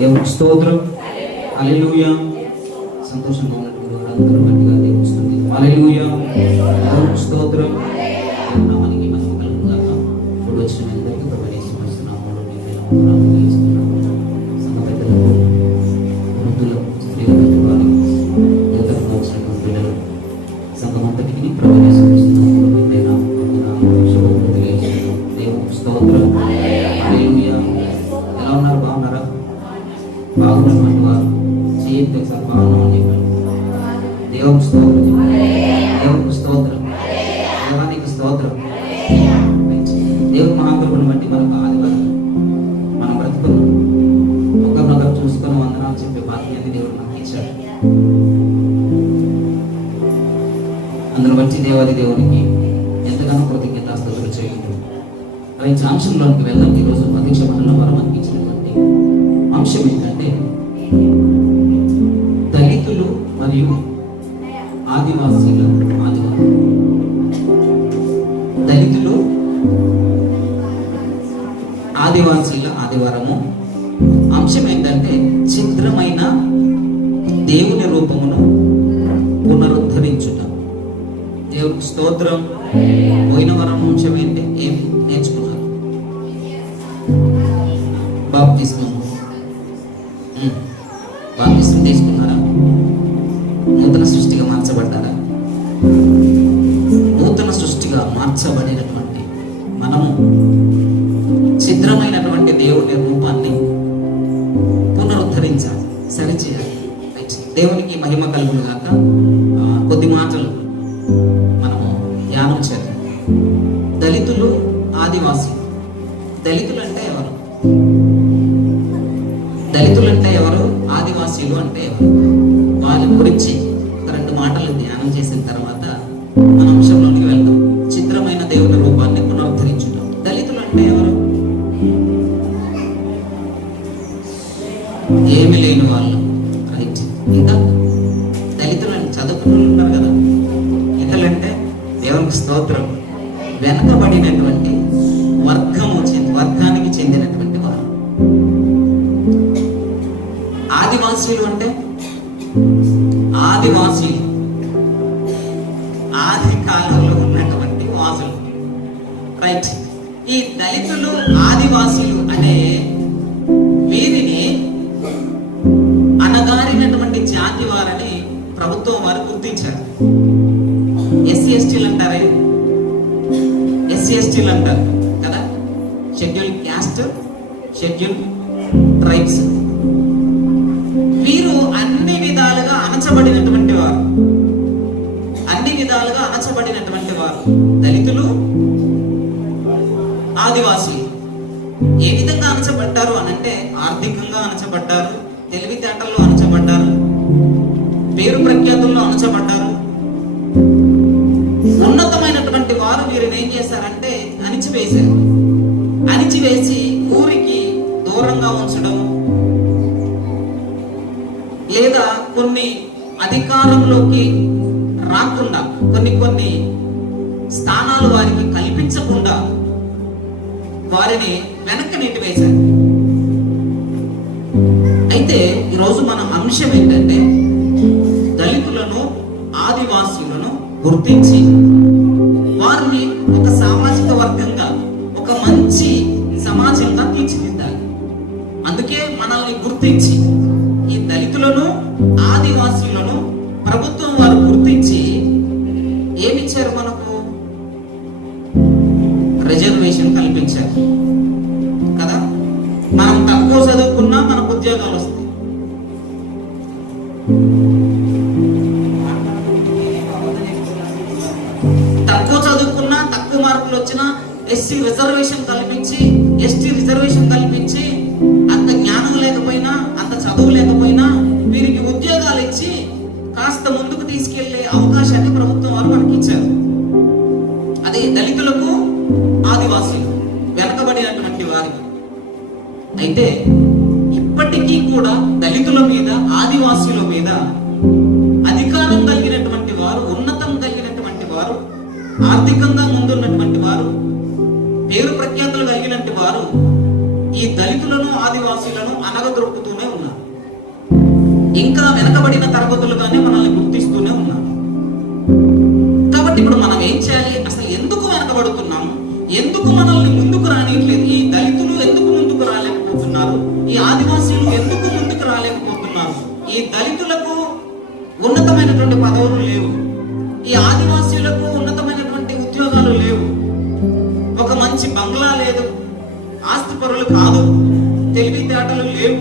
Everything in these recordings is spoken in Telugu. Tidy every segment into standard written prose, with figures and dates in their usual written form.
దేవునికి స్తోత్రం. హల్లెలూయా. సంతోషంగా ఉన్నటువంటి అందరూ గట్టిగా దేవుని స్తుతిద్దాం. హల్లెలూయా. దేవునికి స్తోత్రం. నామానికి మహిమ కలుగును గాక. ఇప్పుడు వచ్చిన అందరికీ ప్రభువు యేసు క్రీస్తు నామములో వందనాలు తెలియజేస్తున్నాము. సంఘ పెద్దలకు, వృద్ధులకు, స్త్రీలకు, పెద్దవారికి, యువతకు వచ్చినటువంటి పిల్లలు, సంఘమంతటికి ప్రభువు యేసు క్రీస్తు నామములో వందనాలు శుభములు తెలియజేస్తున్నాము. దేవునికి స్తోత్రం. హల్లెలూయా. ఎలా ఉన్నారు? బాగున్నారా? బాగున్నటువంటి వారు చేయొద్దు ఒకసారి బాగున్నామని చెప్పండి. దేవునికి స్తోత్రం. దేవునికి స్తోత్రం. దేవానికి స్తోత్రం. దేవుని మహాకృపను బట్టి మనకు ఆదివారం మనం బ్రతుకున్నాం. ఒకరినొకరు చూసుకొని వందనాలు చెప్పే భాగ్యాన్ని దేవుడు మనకి ఇచ్చాడు. అందును బట్టి దేవాది దేవునికి ఎంతగానో కృతజ్ఞతాస్తుతులు చేయండి. ఈ అంశంలోనికి వెళ్దాం. ఈరోజు ప్రత్యక్ష మండలంలో వారు మనకి ఇచ్చినటువంటి అంశం ఏంటంటే దళితులు మరియు ఆదివాసీల ఆదివారం. దళితులు ఆదివాసీల ఆదివారము. అంశం ఏంటంటే చిత్రమైన దేవుని రూపమును పునరుద్ధరించుట. దేవునికి స్తోత్రం. పోయిన వారం అంశం ఏంటి? ఏం నేర్చుకున్నారు? బాప్తిస్మం తీసుకున్నారా? నూతన సృష్టిగా మార్చబడ్డారా? నూతన సృష్టిగా మార్చబడినటువంటి మనము ఛిద్రమైనటువంటి దేవుని రూపాన్ని పునరుద్ధరించాలి, సరిచేయాలి. దేవునికి మహిమ కలుగును గాక. కొద్ది మాటలు మనము ధ్యానం చేద్దాం. దళితులు, ఆదివాసీ. దళితులు అంటే ఎవరు? దళితులు అంటే ఎవరు? ఆదివాసీలు అంటే ఎవరు? వారి గురించి ఒక రెండు మాటలు ధ్యానం చేసిన తర్వాత మన అంశంలోనికి వెళ్దాం. చిత్రమైన దేవుని రూపాన్ని పునరుద్ధరించుతాం. దళితులు అంటే ఎవరు? ఏమి లేని వాళ్ళు. రైట్. ఇంకా దళితులు అంటే చదువుకున్న ఉన్నారు కదా. ఇతరులంటే దేవునికి స్తోత్రం, వెనకబడినటువంటి వర్గానికి చెందినటువంటి వారు. ఆదివాసీలు అంటే ఆదివాసీలు ఆది కాలంలో ఉన్నటువంటి వాసులు. రైట్. ఈ దళితులు, ఆదివాసీలు అనే వీరిని అనగారినటువంటి జాతి వారని ప్రభుత్వం వారు గుర్తించారు. ఎస్సీ ఎస్టీలు అంటారే, ఎస్సీ ఎస్టీలు అంటారు కదా. Schedule caste, schedule tribes. వీరు అన్ని విధాలుగా అణచబడినటువంటి వారు. అన్ని విధాలుగా అణచబడినటువంటి వారు దళితులు, ఆదివాసీలు. ఏ విధంగా అణచబడ్డారు అనంటే ఆర్థికంగా అణచబడ్డారు, తెలివితేటల్లో అణచబడ్డారు, పేరు ప్రఖ్యాతుల్లో అణచబడ్డారు. ఉన్నతమైనటువంటి వారు వీరిని ఏం చేశారంటే అణిచివేశారు. అణిచివేసి ఊరికి దూరంగా ఉంచడం, లేదా కొన్ని అధికారంలోకి రాకుండా కొన్ని స్థానాలు వారికి కల్పించకుండా వారిని వెనక్కి నెట్టివేశారు. అయితే ఈరోజు మన అంశం ఏంటంటే దళితులను, ఆదివాసీలను గుర్తించి వారిని ఒక సామాజిక వర్గంగా, ఒక మంచి సమాజంగా తీర్చిదిద్దాలి. అందుకే మనల్ని గుర్తించి ఈ దళితులను, ఆదివాసీలను ప్రభుత్వం వారు గుర్తించి ఏమిచ్చారు? మనకు రిజర్వేషన్ కల్పించారు కదా. మనం తక్కువ చదువుకున్నా మనకు ఉద్యోగాలు వస్తాయి. తక్కువ చదువుకున్నా, తక్కువ మార్కులు వచ్చినా ఎస్సీ రిజర్వేషన్ కల్పించి, ఎస్టీ రిజర్వేషన్ కల్పించి, అంత జ్ఞానం లేకపోయినా, అంత చదువు లేకపోయినా వీరికి ఉద్యోగాలు ఇచ్చి కాస్త ముందుకు తీసుకెళ్లే అవకాశాన్ని ప్రభుత్వం వారు మనకి ఇచ్చారు. అదే దళితులకు, ఆదివాసీలు, వెనకబడినటువంటి వారికి. అయితే ఇప్పటికీ కూడా దళితుల మీద, ఆదివాసీల మీద అధికారం కలిగినటువంటి వారు, ఉన్నతం కలిగినటువంటి వారు, ఆర్థికంగా ముందున్నటువంటి వారు, పేరు ప్రఖ్యాతులు కలిగినటువంటి వారు ఈ దళితులను, ఆదివాసీలను అనగ అణగద్రొక్కుతూనే ఉన్నారు. ఇంకా వెనకబడిన తరగతులుగానే మనల్ని గుర్తిస్తూనే ఉన్నారు. కాబట్టి ఇప్పుడు మనం ఏం చేయాలి? అసలు ఎందుకు వెనకబడుతున్నాము? ఎందుకు మనల్ని ముందుకు రానియట్లేదు? ఈ దళితులు ఎందుకు ముందుకు రాలేకపోతున్నారు? ఈ ఆదివాసీలు ఎందుకు ముందుకు రాలేకపోతున్నారు? ఈ దళితులకు ఉన్నతమైనటువంటి పదవులు లేవు, ఈ ఆదివాసీలకు ఉన్నతమైనటువంటి ఉద్యోగాలు లేవు, ఒక మంచి బంగ్లా లేదు, ఆస్తిపరులు కాదు, తెలివితేటలు లేవు.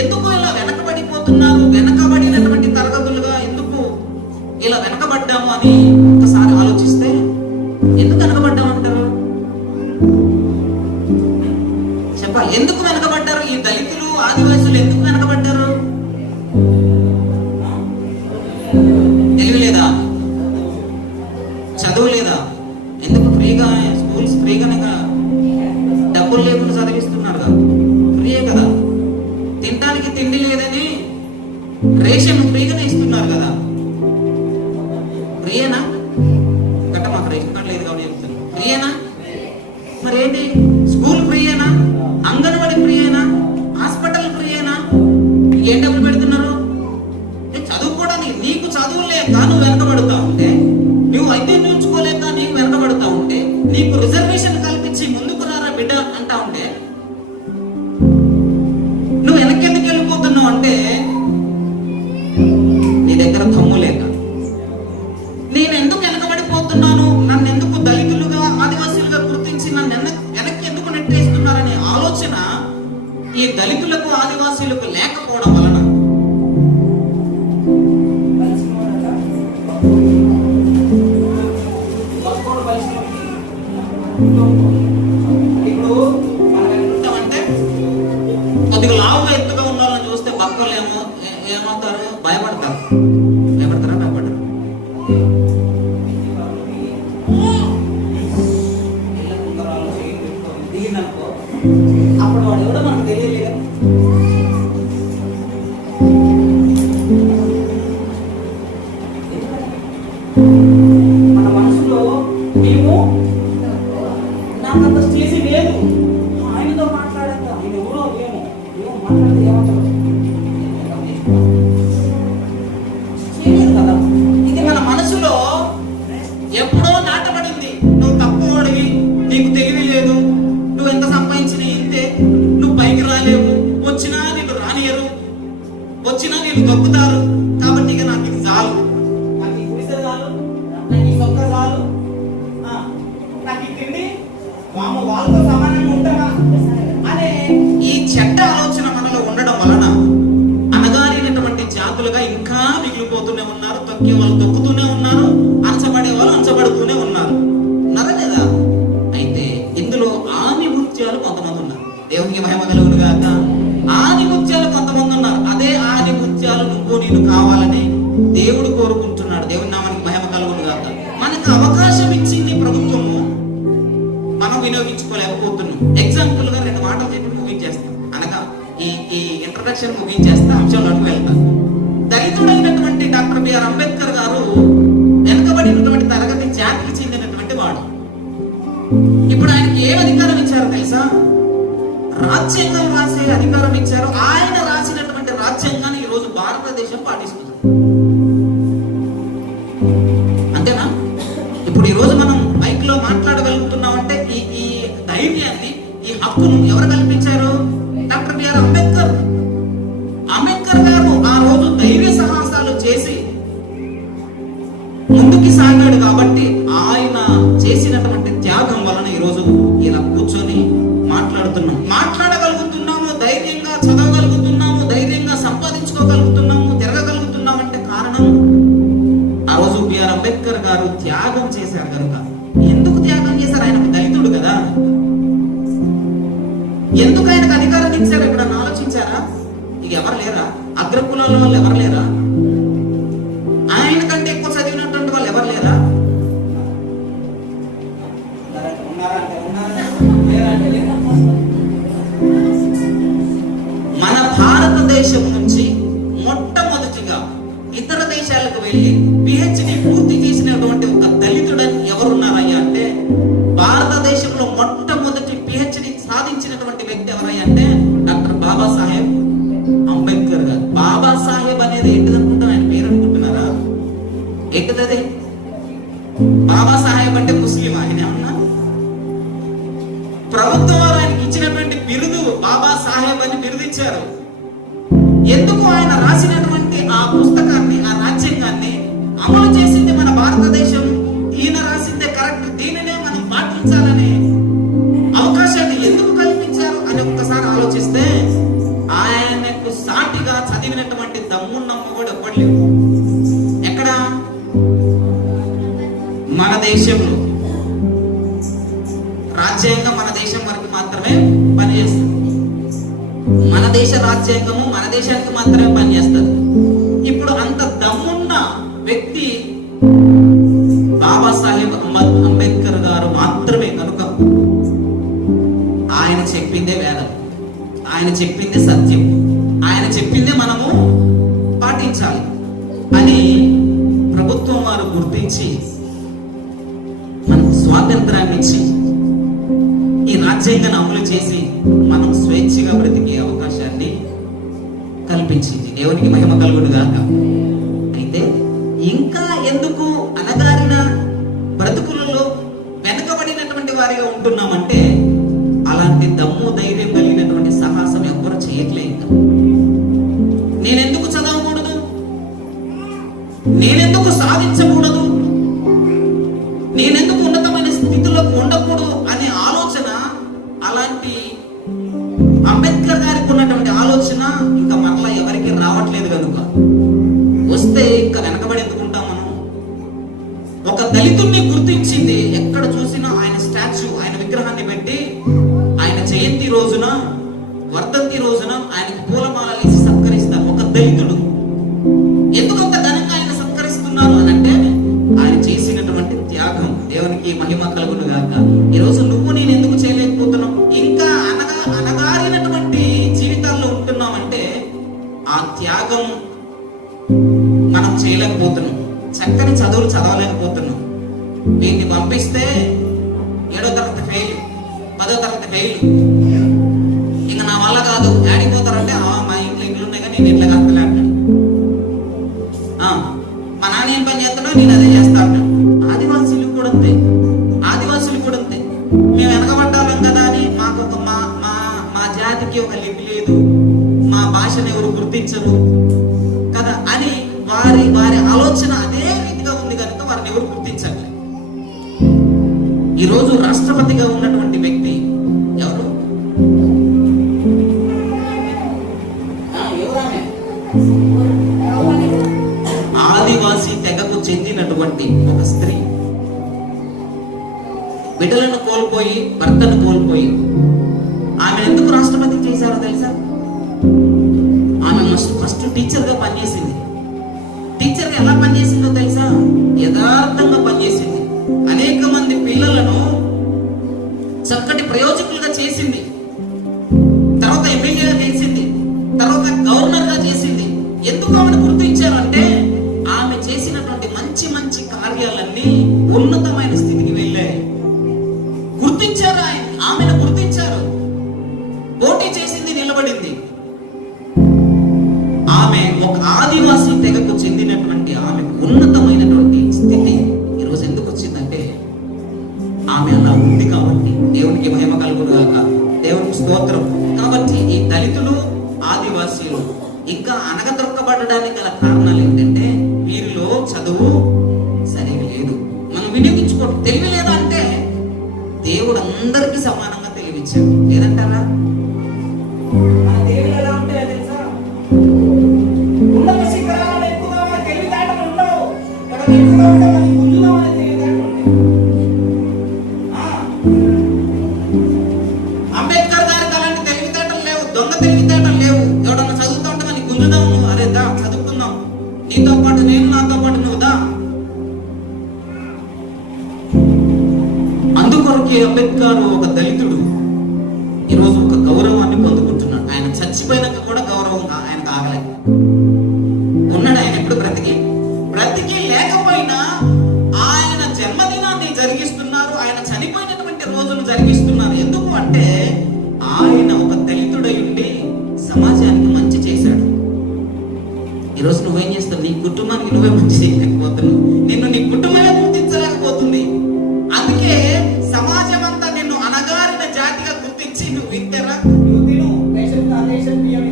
ఎందుకు ఇలా వెనకబడిపోతున్నారు? వెనకబడినటువంటి తరగతులుగా ఎందుకు ఇలా వెనకబడ్డాము అని ఒకసారి ఆలోచిస్తే ఎందుకు వెనకబడ్డామంటారు? చెప్పాలి. ఎందుకు వెనకబడ్డారు? ఈ దళితులు ఆదివాసులు ఎందుకు వెనకబడ్డారు? తెలివి లేదా? చదువు లేదా? ఎందుకు ఫ్రీగా స్కూల్స్ ఫ్రీగానే డబ్బులు లేకుండా చదివిస్తున్నారు కదా, ఫ్రీయే కదా. తినడానికి తిండి లేదని రేషన్ ఫ్రీగానే ఇస్తున్నారు కదా, ఫ్రీయేనా? గట్ట మాకు రేషన్ కార్డు లేదు కాబట్టి చెప్తాను, ఫ్రీయేనా? మరి ఏంటి? స్కూల్ ఫ్రీయేనా? అంగన్వాడీ ఫ్రీయేనా? హాస్పిటల్ ఫ్రీయేనా? ఏం డబ్బులు పెడుతున్నారు? చదువుకోవడానికి నీకు చదువు లేక నువ్వు వెనకబడుతా ఉంటే, నువ్వు వైద్యం నేర్చుకోలేక నీకు వెనకబడుతా ఉంటే, నీకు రిజర్వేషన్ కల్పించి ముందుకు రారా బిడ్డ అంటా ఉంటే నువ్వు వెనకెందుకు వెళ్ళిపోతున్నావు అంటే నీ దగ్గర దమ్ము లేక. నేను ఎందుకు వెనకబడిపోతున్నాను, నన్ను ఎందుకు దళితులుగా ఆదివాసీలుగా గుర్తించి నన్ను వెనక్కి ఎందుకు నెట్టేస్తున్నారనే ఆలోచన ఈ దళితులకు ఆదివాసీలకు లేకపోవడం వలన ఇప్పుడు మనం ఎంతంటే కొద్దిగా లావుగా ఎత్తుగా ఉన్న వాళ్ళని చూస్తే భక్తులు ఏమవుతారు? భయపడతారు. భయపడతారా? భయపడరు. దిగిందనుకో అప్పుడు వాడు ఎవడో మనకు తెలియలేదు. మన మనసులో మేము నాకంత స్టేజ్ లేదు, ఆయనతో మాట్లాడాక ఆయన ఎవరో ఏమో మాట్లాడితే ఏమంటారు కదా. ఇది మన మనసులో ఎప్పుడో నాటబడింది. నువ్వు తక్కువ అడిగి, నీకు తెలివి లేదు, నువ్వు ఎంత సంపాదించినా ఇంతే, నువ్వు పైకి రాలేవు, వచ్చినా నీకు రానియరు, వచ్చినా నీకు దొక్కుతారు, కాబట్టి ఇక నాకు ఇది చాలు, నాకు ఈ గుడిసె చాలు, నాకు ఈ సొక్క చాలు, నాకు ఈ తిండి వాళ్ళతో సమానంగా ఉంటారా అనే ఈ చెడ్డ ఆలోచన మనలో ఉండడం వలన అనగారినటువంటి జాతులుగా ఇంకా మిగిలిపోతూనే ఉన్నారు. తొక్కే వాళ్ళు తొక్కుతూనే ఉన్నారు, అంచబడే వాళ్ళు అంచబడుతూనే ఉన్నారు. ఉన్నారా లేదా? అయితే ఇందులో ఆనిముత్యాలు కొంతమంది ఉన్నారు. దేవునికి మహిమ కలుగును గాక. ఆనిముత్యాలు కొంతమంది ఉన్నారు. అదే ఆనిముత్యాలు నువ్వు నేను కావాలని దేవుడు కోరుకుంటున్నాడు. దేవుని నామానికి మహిమ కలుగును గాక. మనకు అవకాశం ఇచ్చింది ప్రభుత్వము, మనం వినియోగించుకోలేకపోతున్నాం. ఎగ్జాంపుల్ గా 2 మాటలు చెప్పి ముగించేస్తాం, అనగా ఈ ఇంట్రడక్షన్ ముగించేస్తా, అంశంలోకి వెళ్తాం. దళితుడైనటువంటి డాక్టర్ బిఆర్ అంబేద్కర్ గారు వెనుకబడినటువంటి తరగతి జాతికి చెందినటువంటి వాడు. ఇప్పుడు ఆయనకి ఏ అధికారం ఇచ్చారో తెలుసా? రాజ్యాంగం రాసే అధికారం ఇచ్చారు. ఆయన రాసినటువంటి రాజ్యాంగాన్ని ఈ రోజు భారతదేశం పాటిస్తుంది. అంతేనా? ఇప్పుడు ఈ రోజు మనం మైక్ లో మాట్లాడగలుగుతున్నాం అంటే ఈ ధైర్యాన్ని, ఈ హక్కును ఎవరు కల్పించారు? Doctor BR Ambedkar. అంబేద్కర్ గారు ఆ రోజు ధైర్య సాహసాలు చేసి ముందుకి సాగాడు కాబట్టి ఆయన చేసినటువంటి త్యాగం వలన ఈ రోజు ఇలా కూర్చొని మాట్లాడగలుగుతున్నాము, ధైర్యంగా చదవగలుగుతున్నాము, ధైర్యంగా సంపాదించుకోగలుగుతున్నాము, తిరగగలుగుతున్నాము అంటే కారణం ఆ రోజు బిఆర్ అంబేద్కర్ గారు త్యాగం చేశారు కనుక. ఎందుకు త్యాగం చేశారు? ఆయనకు దళితుడు కదా. ఎందుకు ఆయనకు అధికారం ఇచ్చారు? ఎప్పుడన్నా ఆలోచించారా? ఇక ఎవరు లేరా? అగ్రకులాల వాళ్ళు ఎవరు లేరా? ఆయన కంటే ఎక్కువ చదివినటువంటి వాళ్ళు ఎవరు లేరా? మన భారతదేశం నుంచి మొట్టమొదటిగా ఇతర దేశాలకు వెళ్ళి పిహెచ్డి పూర్తి చేసినటువంటి ఒక దళితుడని ఎవరున్నారయ్యా అంటే, భారతదేశంలో మొట్టమొదటి పిహెచ్డి సాధించినటువంటి వ్యక్తి ఎవరయ్యా అంటే డాక్టర్ బాబాసాహెబ్ గుర్తించారు. ఎందుకు ఆయన రాసినటువంటి ఆ పుస్తకాన్ని, ఆ రాజ్యాంగాన్ని అమలు చేసింది మన భారతదేశం. ఈయన రాసిందే కరెక్ట్, దీనినే మనం పాటించాలనే అవకాశాన్ని ఎందుకు కల్పించారు అని ఒక్కసారి ఆలోచిస్తే ఆయనకు సాటిగా చదివినటువంటి దమ్మున్నమ్మ కూడా ఎవ్వట్లేదు. ఎక్కడ? మన దేశంలో. రాజ్యాంగం మన దేశం వరకు మాత్రమే పనిచేస్తుంది. మన దేశ రాజ్యాంగము మన దేశానికి మాత్రమే పనిచేస్తుంది. ఇప్పుడు అంత దమ్మున్న వ్యక్తి బాబాసాహెబ్ అంబేద్కర్ గారు మాత్రమే కనుక ఆయన చెప్పిందే వేదం, ఆయన చెప్పిందే సత్యం, ఆయన చెప్పిందే మనము పాటించాలి అని ప్రభుత్వం వారు గుర్తించి మనకు స్వాతంత్రాన్ని ఇచ్చి ఈ రాజ్యాంగాన్ని అమలు చేసి మనం స్వేచ్ఛగా బ్రతికే అవకాశాన్ని కల్పించింది. దేవునికి మహిమ కలుగును గాక. అయితే ఇంకా ఎందుకు అనగారిన బ్రతుకులలో వెనుకబడినటువంటి వారిగా ఉంటున్నామంటే అలాంటి దమ్ము ధైర్యం కలిగినటువంటి సాహసం ఎవ్వరు చేయట్లేదు. నేనెందుకు చదవకూడదు, నేనెందుకు సాధించకూడదు, నేనెందుకు ఉన్నతమైన స్థితిలోకి ఉండకూడదు అనే ఆలోచన, అలాంటి అంబేద్కర్ గారికి ఉన్నటువంటి ఆలోచన ఇంకా మరలా ఎవరికి రావట్లేదు. కనుక వస్తే ఇంకా వెనకబడి ఎందుకుంటాం మనం? ఒక దళితుడిని గుర్తించింది. ఎక్కడ చూసినా ఆయన స్టాచ్యూ, ఆయన విగ్రహాన్ని పెట్టి ఆయన జయంతి రోజున, వర్ధంతి రోజున ఆయనకు పూలమాలలు వేసి సత్కరిస్తారు. ఒక దళితుడు ఎందుకంత ఘనంగా ఆయన సత్కరిస్తున్నారు అని అంటే ఆయన చేసినటువంటి త్యాగం. దేవునికి మహిమ కలుగును గాక. ఈరోజు నువ్వు నేను ఎందుకు చేయలేకపోతున్నాం? ఇంకా అనగారినటువంటి జీవితాల్లో ఉంటున్నామంటే ఆ త్యాగం మనం చేయలేకపోతున్నాం. చక్కని చదువులు చదవలేకపోతున్నాం. వీడిని పంపిస్తే 7వ తరగతి ఫెయిల్, 10వ తరగతి ఫెయిల్, ఇంకా నా వల్ల కాదు. ఆడిపోతారంటే మా ఇంట్లో ఇల్లు ఉన్నాయి కానీ నేను ఇట్లా కట్టలే అంటాడు. మా నాన్న ఏం పని చేస్తాడో నేను అదే చేస్తా అంటాడు. ఆదివాసులు కూడా అంతే, ఆదివాసులు కూడా అంతే. మేము వెనకబడ్డాం కదా అని మాకు ఒక మా జాతికి ఒక లిపి లేదు, మా భాషను ఎవరు గుర్తించరు కదా అని వారి ఆలోచన అదే రీతిగా ఉంది కనుక వారిని ఎవరు గుర్తించాలి. ఈరోజు రాష్ట్రపతిగా ఉన్నటువంటి వ్యక్తి ఎవరు? ఆదివాసీ తెగకు చెందినటువంటి ఒక స్త్రీ బిడ్డలను కోల్పోయి, భర్తను కోల్పోయి ఆమె ఎందుకు రాష్ట్రపతి చేశారో తెలుసా? ఆమె ఫస్ట్ టీచర్ గా పనిచేసింది. టీచర్ గా ఎలా పనిచేసిందో తెలుసా? యథార్థంగా పనిచేసింది. అనేక మంది పిల్లలను చక్కటి ప్రయోజకులుగా చేసింది. తర్వాత ఎమ్మెల్యేగా చేసింది, తర్వాత గవర్నర్ గా చేసింది. ఎందుకు ఆమెను గుర్తించారు అంటే ఆమె చేసినటువంటి మంచి మంచి కార్యాలన్నీ ఉన్నతమైన స్థితికి వెళ్ళాయి. గుర్తించారు, ఆమెను గుర్తించారు. పోటీ చేసింది, నిలబడింది. ఆమె ఒక ఆదివాసీ తెగకు చెందినటువంటి ఆమె ఉన్నతమైనటువంటి స్థితి ఈరోజు ఎందుకు వచ్చిందంటే ఆమె అలా ఉంది కాబట్టి. దేవునికి మహిమ కలుగును గాక. దేవునికి స్తోత్రం. కాబట్టి ఈ దళితులు, ఆదివాసీలు ఇంకా అనగదొక్కబడడానికి గల కారణాలు ఏంటంటే వీరిలో చదువు సరిగా లేదు. మనం వినియోగించుకోవడం. తెలివి లేదా అంటే దేవుడు అందరికీ సమానంగా తెలివిచ్చాడు. లేదంటారా? మన దేవుడు ఎలా ఉంటాయో తెలుసా? ఉన్నత శిఖరాలను ఎక్కుదామని తెలివితేటలు ఉండవు. ఎక్కడ ఎక్కుదా ఉంటే మనం గుంజుదామని తెలివితేటలు ఉంటాయి. అంబేద్కర్ గారికి అలాంటి తెలివితేటలు లేవు, దొంగ తెలివితేటలు లేవు. ఎవడన్నా చదువుతా ఉంటే మనకి గుంజుదాం, నువ్వు అరే దా చదువుకుందాం, నీతో పాటు నేను, నాతో పాటు నువ్వు దా. అందుకొరకే అంబేద్కర్ ఒక దళితుడు ఈరోజు ఒక గౌరవాన్ని పొందుకుంటున్నాడు. ఆయన చచ్చిపోయినాక కూడా గౌరవం ఆయన కాగలే ఉన్నాడు. ఆయన ఎప్పుడు బ్రతికి లేకపోయినా ఆయన జన్మదినాన్ని జరిగిస్తున్నారు, ఆయన చనిపోయినటువంటి రోజులు జరిగిస్తున్నారు. ఎందుకు అంటే ఆయన ఒక దళితుడై ఉండి సమాజానికి మంచి చేశాడు. ఈరోజు నువ్వేం చేస్తావు? నీ కుటుంబానికి నువ్వే మంచి చేయలేకపోతున్నావు. నిన్ను నీ కుటుంబమే గుర్తించలేకపోతుంది. అందుకే సమాజం అంతా నిన్ను అనగారిన జాతిగా గుర్తించి నువ్వు ఇంతరా, నువ్వు తిను, రేషన్ బియ్యం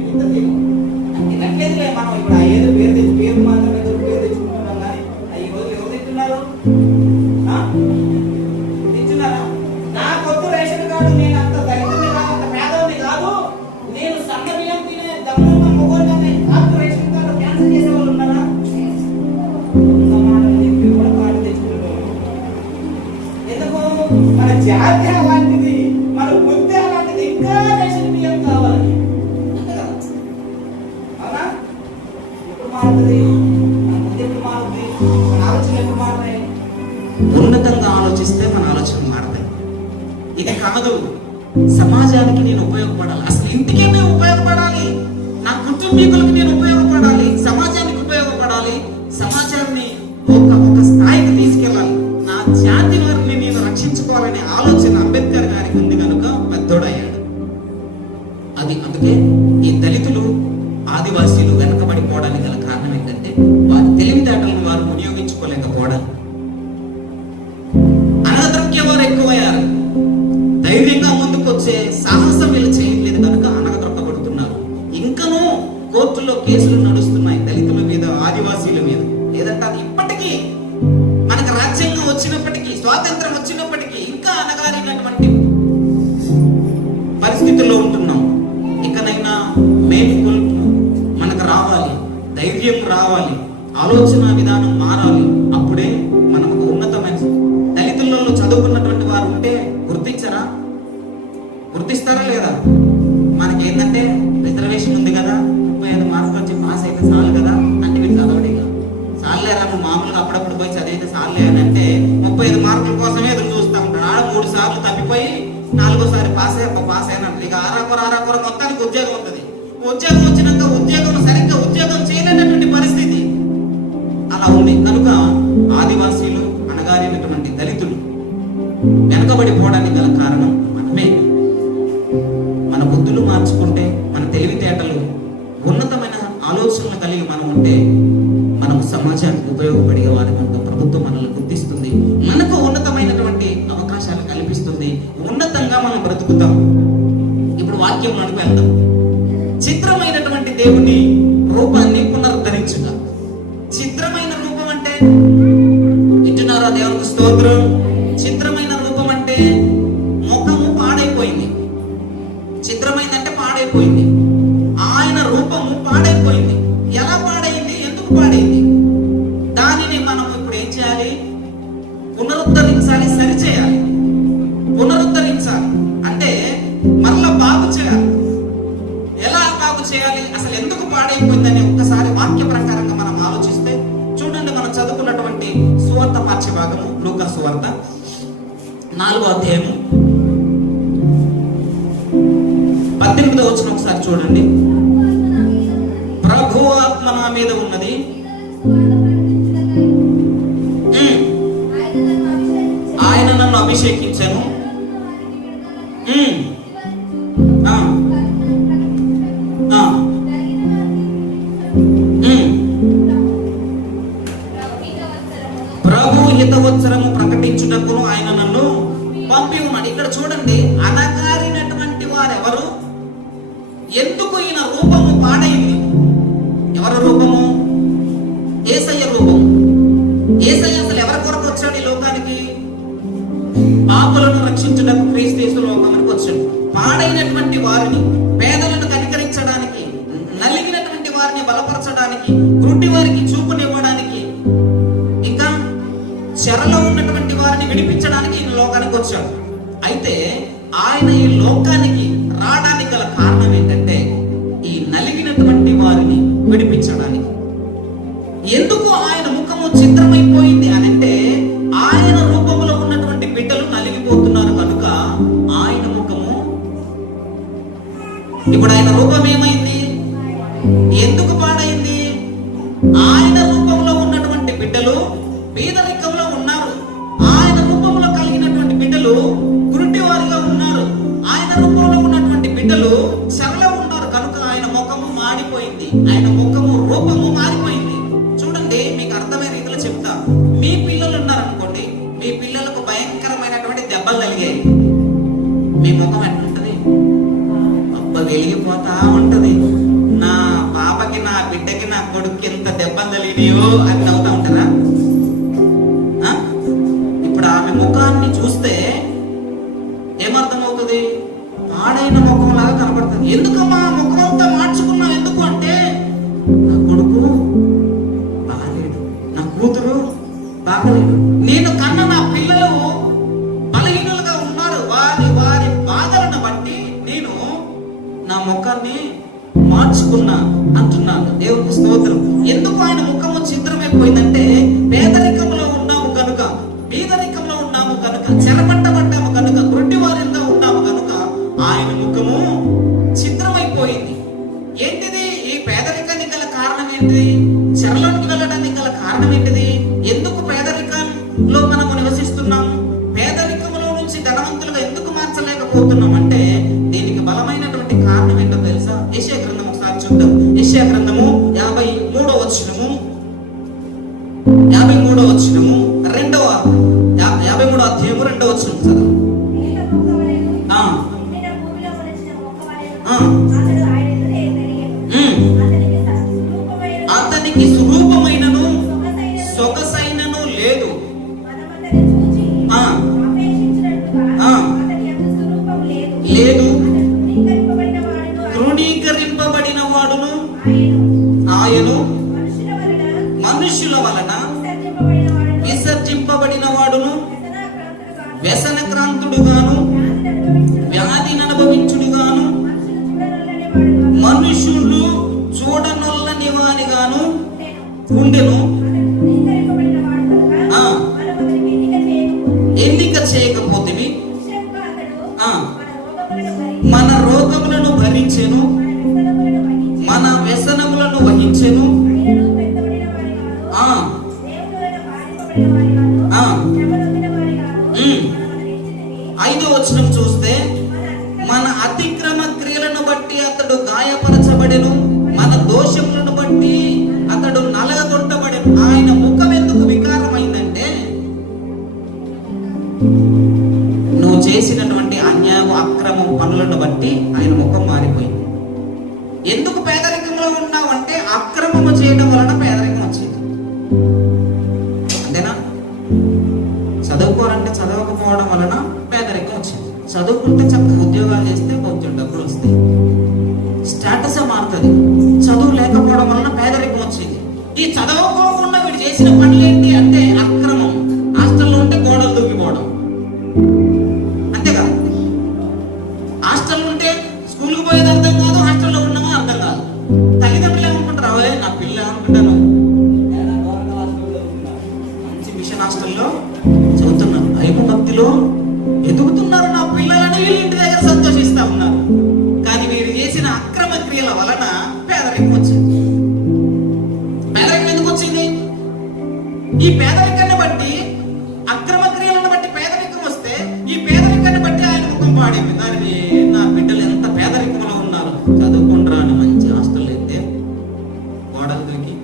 మారుతుంది? మన బుద్ధి ఎప్పుడు మారుతుంది? మన ఆలోచనలు ఎప్పుడు మారుతాయి? ఉన్నతంగా ఆలోచిస్తే మన ఆలోచనలు మారుతాయి. ఇది కాదు, సమాజానికి నేను ఉపయోగపడాలి, అసలు ఇంటికి నేను ఉపయోగపడాలి, నా కుటుంబీకులకు నేను ఉపయోగపడాలి, సమాజానికి ఉపయోగపడాలి, సమాజాన్ని ఒక స్థాయికి తీసుకెళ్ళాలి, నా జాతి వారిని నేను రక్షించుకోవాలనే ఆలోచన అంబేద్కర్ గారికి ఉంది కనుక పెద్దోడయ్యాడు. అందుకే ఈ దళితులు ఆదివాసీలు వెనకబడిపోవడానికి గల కారణం ఏంటంటే వారి తెలివితేటలను వారు వినియోగించుకోలేకపోవడం. అనగదొక్కే వారు ఎక్కువయ్యారు, ధైర్యంగా ముందుకు వచ్చే సాహసం వీళ్ళు చేయట్లేదు కనుక అనగదొక్కబడుతున్నారు. ఇంకనూ కోర్టులో కేసులు నడుస్తున్నాయి దళితుల మీద, ఆదివాసీల మీద. లేదంటే ఇప్పటికీ మనకు రాజ్యాంగం వచ్చినప్పటికీ, స్వాతంత్రం వచ్చినప్పటికీ ఇంకా అనగారినటువంటి పరిస్థితుల్లో ఉంటున్నాం. ఇకనైనా మేలుకొలుపు మనకు రావాలి, ధైర్యం రావాలి, ఆలోచన విధానం మారాలి. అప్పుడే మనం ఒక ఉన్నతమైన దళితులలో చదువుకున్నటువంటి వారు ఉంటే గుర్తిస్తారా లేదా? మనకేంటంటే రిజర్వేషన్ ఉంది కదా, 35 మార్కులు వచ్చి పాస్ అయితే చాలు కదా అంటే మీరు చదవడిగా చాలేరా, నువ్వు మామూలుగా అప్పుడప్పుడు పోయి చదివితే చాలే అని అంటే 35 మార్కుల కోసమే ఎదురు చూస్తూ ఉంటాడు. ఆడ 3 సార్లు తప్పిపోయి 4వ సారి పాస్ అయినట్లు. ఇక ఆరాకొర మొత్తానికి ఉద్యోగం ఉంటుంది. ఉద్యోగం వచ్చినాక సరిగ్గా ఉద్యోగం చేయలేనటువంటి పరిస్థితి అలా ఉంది. కనుక ఆదివాసీలు, అనగారినటువంటి దళితులు వెనకబడిపోవడానికి గల కారణం మనమే. మన బుద్ధులు మార్చుకుంటే, మన తెలివితేటలు, ఉన్నతమైన ఆలోచనలు కలిగి మనం ఉంటే మనము సమాజానికి ఉపయోగపడే వారి కనుక ప్రభుత్వం మనల్ని గుర్తిస్తుంది, మనకు ఉన్నతమైనటువంటి అవకాశాలు కల్పిస్తుంది, ఉన్నతంగా మనం బ్రతుకుతాం. ఇప్పుడు వాక్యంలోనికి వెళ్దాం. చిత్రమైనటువంటి దేవుని రూపాన్ని పునరుద్ధరించుగా. చిత్రమైన రూపం అంటే వింటున్నారా? దేవునికి స్తోత్రం. చిత్రమైన రూపం అంటే ముఖము పాడైపోయింది. చిత్రమైందంటే పాడైపోయింది. ఆయన రూపము పాడైపోయింది. ఎలా పాడైంది? ఎందుకు పాడైంది? దానిని మనం ఇప్పుడు ఏం చేయాలి? పునరుద్ధరించాలి, సరిచేయాలి. పునరుద్ధరించాలి అంటే మరలా బాగు చేయాలి. ఎలా బాగు చేయాలి? అసలు ఎందుకు పాడైపోయిందని ఒక్కసారి వాక్య ప్రకారంగా మనం ఆలోచిస్తే చూడండి. మనం చదువుకున్నటువంటి సువార్త పాఠ్య భాగము లూకా సువార్త 4వ అధ్యాయము 18వ వచనం ఒకసారి చూడండి. ప్రభు ఆత్మ నా మీద ఉన్నది, ఆయన నన్ను అభిషేకించను, ప్రభు హితవత్సరము ప్రకటించుటకును ఆయన నన్ను పంపి ఉన్నాడు. ఇక్కడ చూడండి, అనగారినటువంటి వారెవరు? ఎందుకు ఈయన రూపము పాడైంది? ఎవరి రూపము? యేసయ్య రూపము. యేసయ్య అసలు ఎవరి కొరకు వచ్చాడు ఈ లోకానికి? పాపులను రక్షించడానికి క్రీస్తు యేసు లోకానికి వచ్చాడు. పాడైనటువంటి వారిని, పేదలను కనికరించడానికి, నలిగినటువంటి వారిని బలపరచడానికి, గుడ్డి వారికి చూపునివ్వడానికి, ఇంకా చెరలో ఉన్నటువంటి వారిని విడిపించడానికి ఈయన లోకానికి వచ్చాడు. అయితే ఆయన ఈ లోకానికి రావడానికి గల కారణం ఏంటంటే ఈ నలిగినటువంటి వారిని విడిపించడానికి. ఎందుకు ఆయన ముఖము చిత్రమైపోయింది అని అంటే ఆయన రూపంలో ఉన్నటువంటి బిడ్డలు నలిగిపోతున్నారు కనుక ఆయన ముఖము. ఇప్పుడు ఆయన రూపం ఏమైంది? ఎందుకు పాడైంది? ఆయన రూపంలో ఉన్నటువంటి బిడ్డలు పేదరికంలో ఉన్నారు. ఆయన రూపంలో కలిగినటువంటి బిడ్డలు గురుటి వారిగా ఉన్నారు. ఆయన రూపంలో ఉన్నటువంటి బిడ్డలు చెరలో ఉన్నారు కనుక ఆయన ముఖము మాడిపోయింది. ఆయన ముఖము రూపము మారిపోయింది. చూడండి, మీకు అర్థమైన రీతిలో చెప్తా. మీ పిల్లలు ఉన్నారనుకోండి, మీ పిల్లలకు భయంకరమైనటువంటి దెబ్బలు తగిలాయి. మీ ముఖం ఎట్లుంటది? వెలిగిపోతా ఉంటది. నా పాపకి, నా బిడ్డకి, నా కొడుకు ఎంత దెబ్బలు తగిలినాయో అని నవ్వుతా ఉంటారా? ఇప్పుడు ఆమె ముఖాన్ని చూస్తే ఏమర్థమవుతుంది? పాడైన ముఖం లాగా కనపడుతుంది. ఎందుకమ్మా ముఖం అంతా మార్చుకున్నావు? ఎందుకు అంటే నా కొడుకు బాగలేడు, నా కూతురు బాగలేడు, నేను కన్న నా పిల్లలు బలహీనులుగా ఉన్నారు, వారి బాధలను బట్టి నేను నా ముఖాన్ని మార్చుకున్నా అంటున్నాను. దేవునికి స్తోత్రం. ఎందుకు ఆయన ముఖము ఛిద్రమైపోయిందంటే పేదరికంలో ఉన్నాము కనుక, పేదరికంలో ఉన్నాము కనుక, చెరపట్టబడ్డాము కనుక, గుడ్డి వారిగా ఉన్నాము కనుక ఆయన ముఖము ఛిద్రమైపోయింది. ఏంటిది ఈ పేదరికానికి గల కారణం ఏంటిది? చెరలోనికి వెళ్ళడానికి గల కారణం ఏంటిది? ఎందుకు పేదరికంలో మనము నివసిస్తున్నాము? పేదరికంలో నుంచి ధనవంతులుగా ఎందుకు మార్చలేకపోతున్నాం అంటే దీనికి బలమైనటువంటి కారణం ఏంటో తెలుసా? యెషయా గ్రంథం ఒకసారి చూద్దాం. యెషయా గ్రంథము 53వ వచనము, 53వ వచనము, 53వ అధ్యాయము 2వ వచనం చదువు. అతనికి స్వరూపమైనను సొగసైనను లేదు, లేదు, తృణీకరింపబడిన వాడును ఆయను, మనుషుల వలన విసర్జింపబడిన వాడును, వ్యసనక్రాంతుడుగాను, వ్యాధిని అనుభవించుడుగాను, మనుషులు చూడనొల్లని వానిగాను ఉండెను. ఎన్నిక చేయకపోతేవి మన రోగములను భరించెను, మన వ్యసనములను వహించెను. 5వ వచనం చూస్తే మన అతిక్రమ క్రియలను బట్టి అతడు గాయపరచబడెను, మన దోషములను బట్టి అతడు నలగగొట్టబడెను. ఆయన ముఖం ఎందుకు వికారమైందంటే నువ్వు చేసినటువంటి అన్యాయం అక్రమం పనులను బట్టి ఆయన ముఖం మారిపోయింది. ఎందుకు పేదరికంలో ఉన్నావు అంటే అక్రమము చేయడం వలన పేదరికం వచ్చింది. అంతేనా? చదువుకోవాలంటే చదవకపోవడం వలన పేదరికం వచ్చింది. చదువుకుంటే చక్కగా ఉద్యోగాలు చేస్తే కొంచెం డబ్బులు వస్తాయి, స్టేటస్ మారుతుంది. చదువు లేకపోవడం వలన పేదరికం వచ్చింది. ఈ చదవకోకుండా వీడు చేసిన పనులు ఏంటి అంటే అక్రమం. హాస్టల్లో ఉంటే గోడలు దూకిపోవడం, అంతేగా? హాస్టల్లో ఉంటే స్కూల్కి పోయేది అర్థం కాదు, హాస్టల్లో ఉన్నామో అర్థం కాదు. తల్లిదండ్రులు ఏమనుకుంటారు, అవే నా పిల్ల అనుకుంటాను, మంచి మిషన్ హాస్టల్లో చదువుతున్నారు, భయభక్తిలో ఎదుగుతున్నారు నా పిల్లలని వీళ్ళ ఇంటి దగ్గర సంతోషిస్తా ఉన్నారు. కానీ వీరు చేసిన అక్రమ క్రియల వలన పేదరికం వచ్చింది. పేదరికం ఎందుకు వచ్చింది? ఈ పేదరికాన్ని బట్టి, అక్రమ క్రియలను బట్టి పేదరికం వస్తే ఈ పేదరికాన్ని బట్టి ఆయన ముఖం పాడేది. దానికి నా బిడ్డలు ఎంత పేదరికంలో ఉన్నారు, చదువుకుంటారా అని మంచి హాస్టల్ అయితే గోడలు దూకి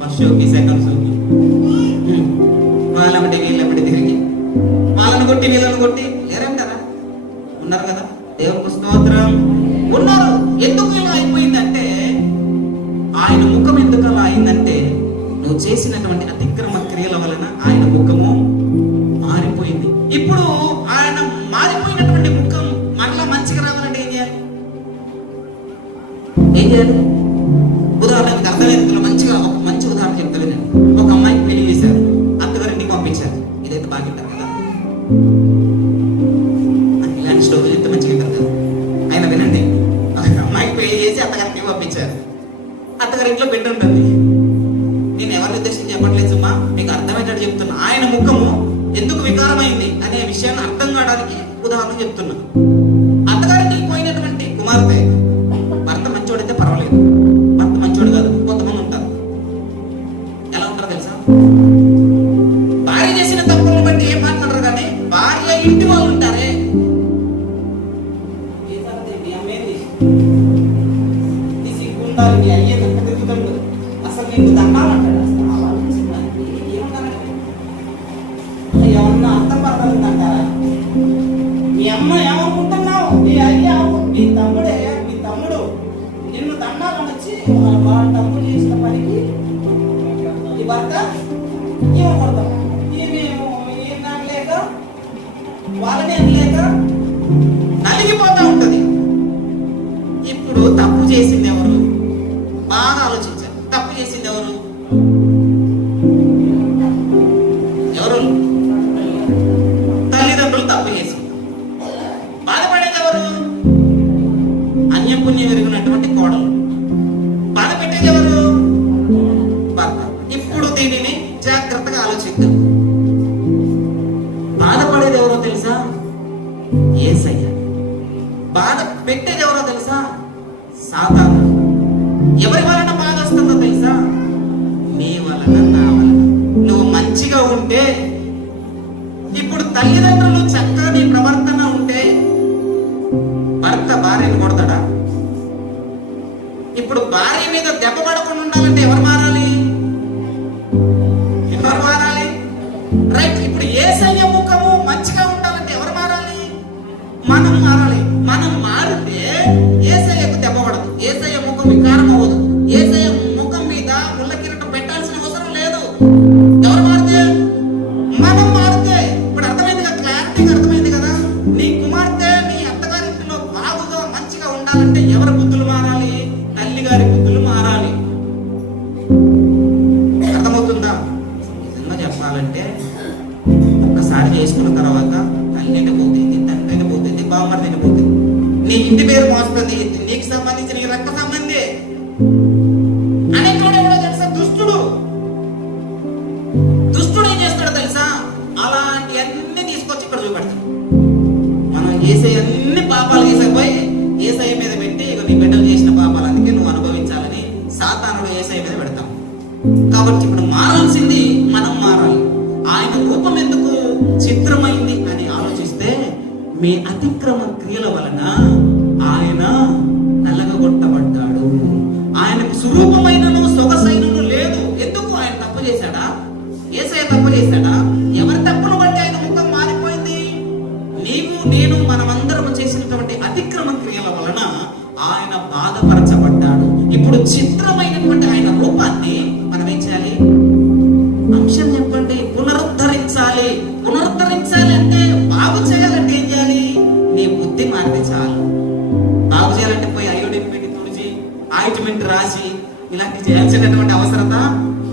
ఫస్ట్ షోకి సెకండ్ షోకి వాళ్ళమ్మటి వీళ్ళమ్మటి తిరిగి వాళ్ళని కొట్టి వీళ్ళని కొట్టి లేరంటారా? ఉన్నారు కదా. దేవునికి స్తోత్రం. ఉన్నారు. ఎందుకు ఇలా అయిపోయిందంటే ఆయన ముఖం ఎందుకు అలా అయిందంటే నువ్వు చేసినటువంటి అతిక్రమ క్రియల వలన ఆయన ముఖము మారిపోయింది. ఇప్పుడు ఆయన మారిపోయినటువంటి ముఖం మరలా మంచిగా రావాలంటే ఏం చేయాలి? ఏం చేయాలి? ఉదాహరణకు అర్థమైంది. మంచిగా ఒక మంచి ఉదాహరణ చెప్తా వినండి. ఒక అమ్మాయికి పెళ్లి చేశారు, అత్తగారింటికి పంపించారు. ఇదైతే బాగా ఉంటారు కదా, ఇలాంటి స్టోరీ చెప్తే మంచిగా ఉంటారు కదా. ఆయన వినండి, అమ్మాయికి పెళ్లి చేసి అత్తగారింటికి పంపించారు. అత్తగారింట్లో బిడ్డ ఉంటుంది. నేను ఎవరిని ఉద్దేశించి చెప్పట్లేదు సుమ్మా, మీకు అర్థమయ్యేటట్టు చెప్తున్నా. ఆయన ముఖము ఎందుకు వికారమైంది అనే విషయాన్ని అర్థం కావడానికి ఉదాహరణ చెప్తున్నా. అత్తగారింటికి పోయినటువంటి కుమార్తె భర్త మంచోడైతే పర్వాలేదు, భర్త మంచోడు కాదు. కొంతమంది ఉంటారు, ఎలా ఉంటారో తెలుసా? భార్య చేసిన తప్పులను బట్టి ఏం మాట్లాడరు, కానీ భార్య ఇంటి వాళ్ళు ఉంటారే అసలు నీకు దండాలంటాడు. ఏమన్నా అర్థం పడతారంటారా? మీ అమ్మ ఏమనుకుంటున్నావు? మీ అయ్యా మీ తమ్ముడే, మీ తమ్ముడు నిన్ను దండాలను వచ్చి వాళ్ళ తమ్ముడు చేసిన పనికి ఈ భర్త ఏమకూడతాం, ఏం లేక వాళ్ళని ఏం లేక నలిగిపోతా ఉంటది. ఇప్పుడు తప్పు చేసింది ఎవరు? బాగా ఆలోచించారు. తప్పు చేసింది ఎవరు? ఎవరు? తల్లిదండ్రులు తప్పు చేసి బాధపడేది ఎవరు? అన్యపుణ్యం ఎరిగినటువంటి కోడలు. బాధ పెట్టేది తల్లిదండ్రులు చక్కని ప్రవర్తన ఉంటే భర్త భార్యను కొడతాడా? ఇప్పుడు భార్య మీద దెబ్బ పడకుండా ఉండాలంటే ఎవరు మారాలి? ఎవరు మారాలి? రైట్. ఇప్పుడు యేసయ్య ముఖము మంచిగా ఉండాలంటే ఎవరు మారాలి? మనం మారాలి. మనం మారితే యేసయ్యకు దెబ్బ పడదు, యేసయ్య ముఖం వికారం అవ్వదు, యేసయ్య ముఖం మీద ముళ్ళ కిరీటం పెట్టాల్సిన అవసరం లేదు. ఎవరు మారితే? మనం మారితే. ఇప్పుడు అర్థమైంది కదా, క్లారిటీగా అర్థమైంది కదా. నీ కుమార్తె నీ అత్తగారింటిలో బాగుగా మంచిగా ఉండాలంటే ఎవరి బుద్ధులు మారాలి? తల్లి గారి బుద్ధులు మారాలి. అర్థమవుతుందా? నిజంగా చెప్పాలంటే ఒక్కసారి చేసుకున్న తర్వాత తల్లి అంటే పోతుంది, తండ్రి అంటే పోతుంది, బామ్మర్ది అంటే పోతుంది, నీ ఇంటి పేరు మోస్తుంది, నీకు సంబంధించిన నీ రక్త సంబంధి అనేటువంటి ఎవడో తెలుసా? దుష్టుడు. దుష్టుడు ఏం చేస్తాడో తెలుసా? అలాంటి అన్ని తీసుకొచ్చి ఇక్కడ చూపెడతాడు. మనం చేసే అన్ని పాపాలు చేసకపోయి యేసయ్య మీద పెట్టి నీ బిడ్డలు చేసిన పాపాలు అందుకే నువ్వు అనుభవించాలని సాతానుడు యేసయ్య మీద పెడతాం. కాబట్టి ఇప్పుడు మారాల్సింది మనం మారాలి. ఆయన రూపం ఎందుకు చిత్రమైంది అని ఆలోచిస్తే మీ అతిక్రమ క్రియల వలన ఆయన నలగగొట్టబడ్డాడు. ఆయనకు స్వరూపమైనను సొగసైనను లేదు. ఎందుకు? ఆయన తప్పు చేశాడా? యేసయ్య తప్పు చేశాడా? ఎవరి తప్పును బట్టి ఆయన ముఖం మారిపోయింది? నీవు నేను మనమందరం చేసినటువంటి అతిక్రమ క్రియల వలన ఆయన బాధపరచబడ్డాడు. ఇప్పుడు చిత్రమైనటువంటి ఆయన రూపాన్ని మనం ఏం చేయాలి? అంశం చెప్పండి. పునరుద్ధరించాలి. పునరుద్ధరించాలి అంటే బాగు చేయాలంటే ఏం చేయాలి? నీ బుద్ధి మారితే చాలు. బాగు చేయాలంటే పోయి అయోడిన్ పెట్టి తుడిచి ఆయింట్మెంట్ రాసి ఇలాంటి చేయాల్సినటువంటి అవసరత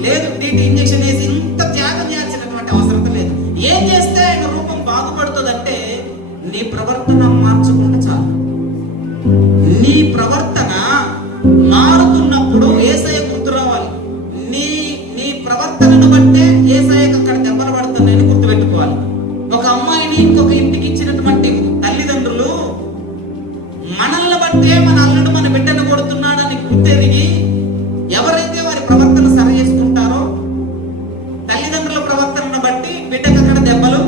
లేదు. టీటీ ఇంజెక్షన్ వేసి ఇంత త్యాగం చేయాల్సినటువంటి అవసరత లేదు. ఏం చేస్తే ఆయన రూపం బాగుపడుతుందంటే నీ ప్రవర్తన మార్చుకుంటే చాలు. నీ ప్రవర్తన మారుతున్నప్పుడు యేసయ్య గుర్తు రావాలి. నీ నీ ప్రవర్తనను బట్టే యేసయ్యకు అక్కడ దెబ్బలు పడుతున్నాయని గుర్తుపెట్టుకోవాలి. ఒక అమ్మాయిని ఇంకొక ఇంటికి ఇచ్చినటువంటి తల్లిదండ్రులు మనల్ని బట్టే మన అల్లుడు మన బిడ్డను కొడుతున్నాడని గుర్తెరిగి ఎవరైతే వారి ప్రవర్తన సరి చేసుకుంటారో తల్లిదండ్రుల ప్రవర్తనను బట్టి బిడ్డకు అక్కడ దెబ్బలు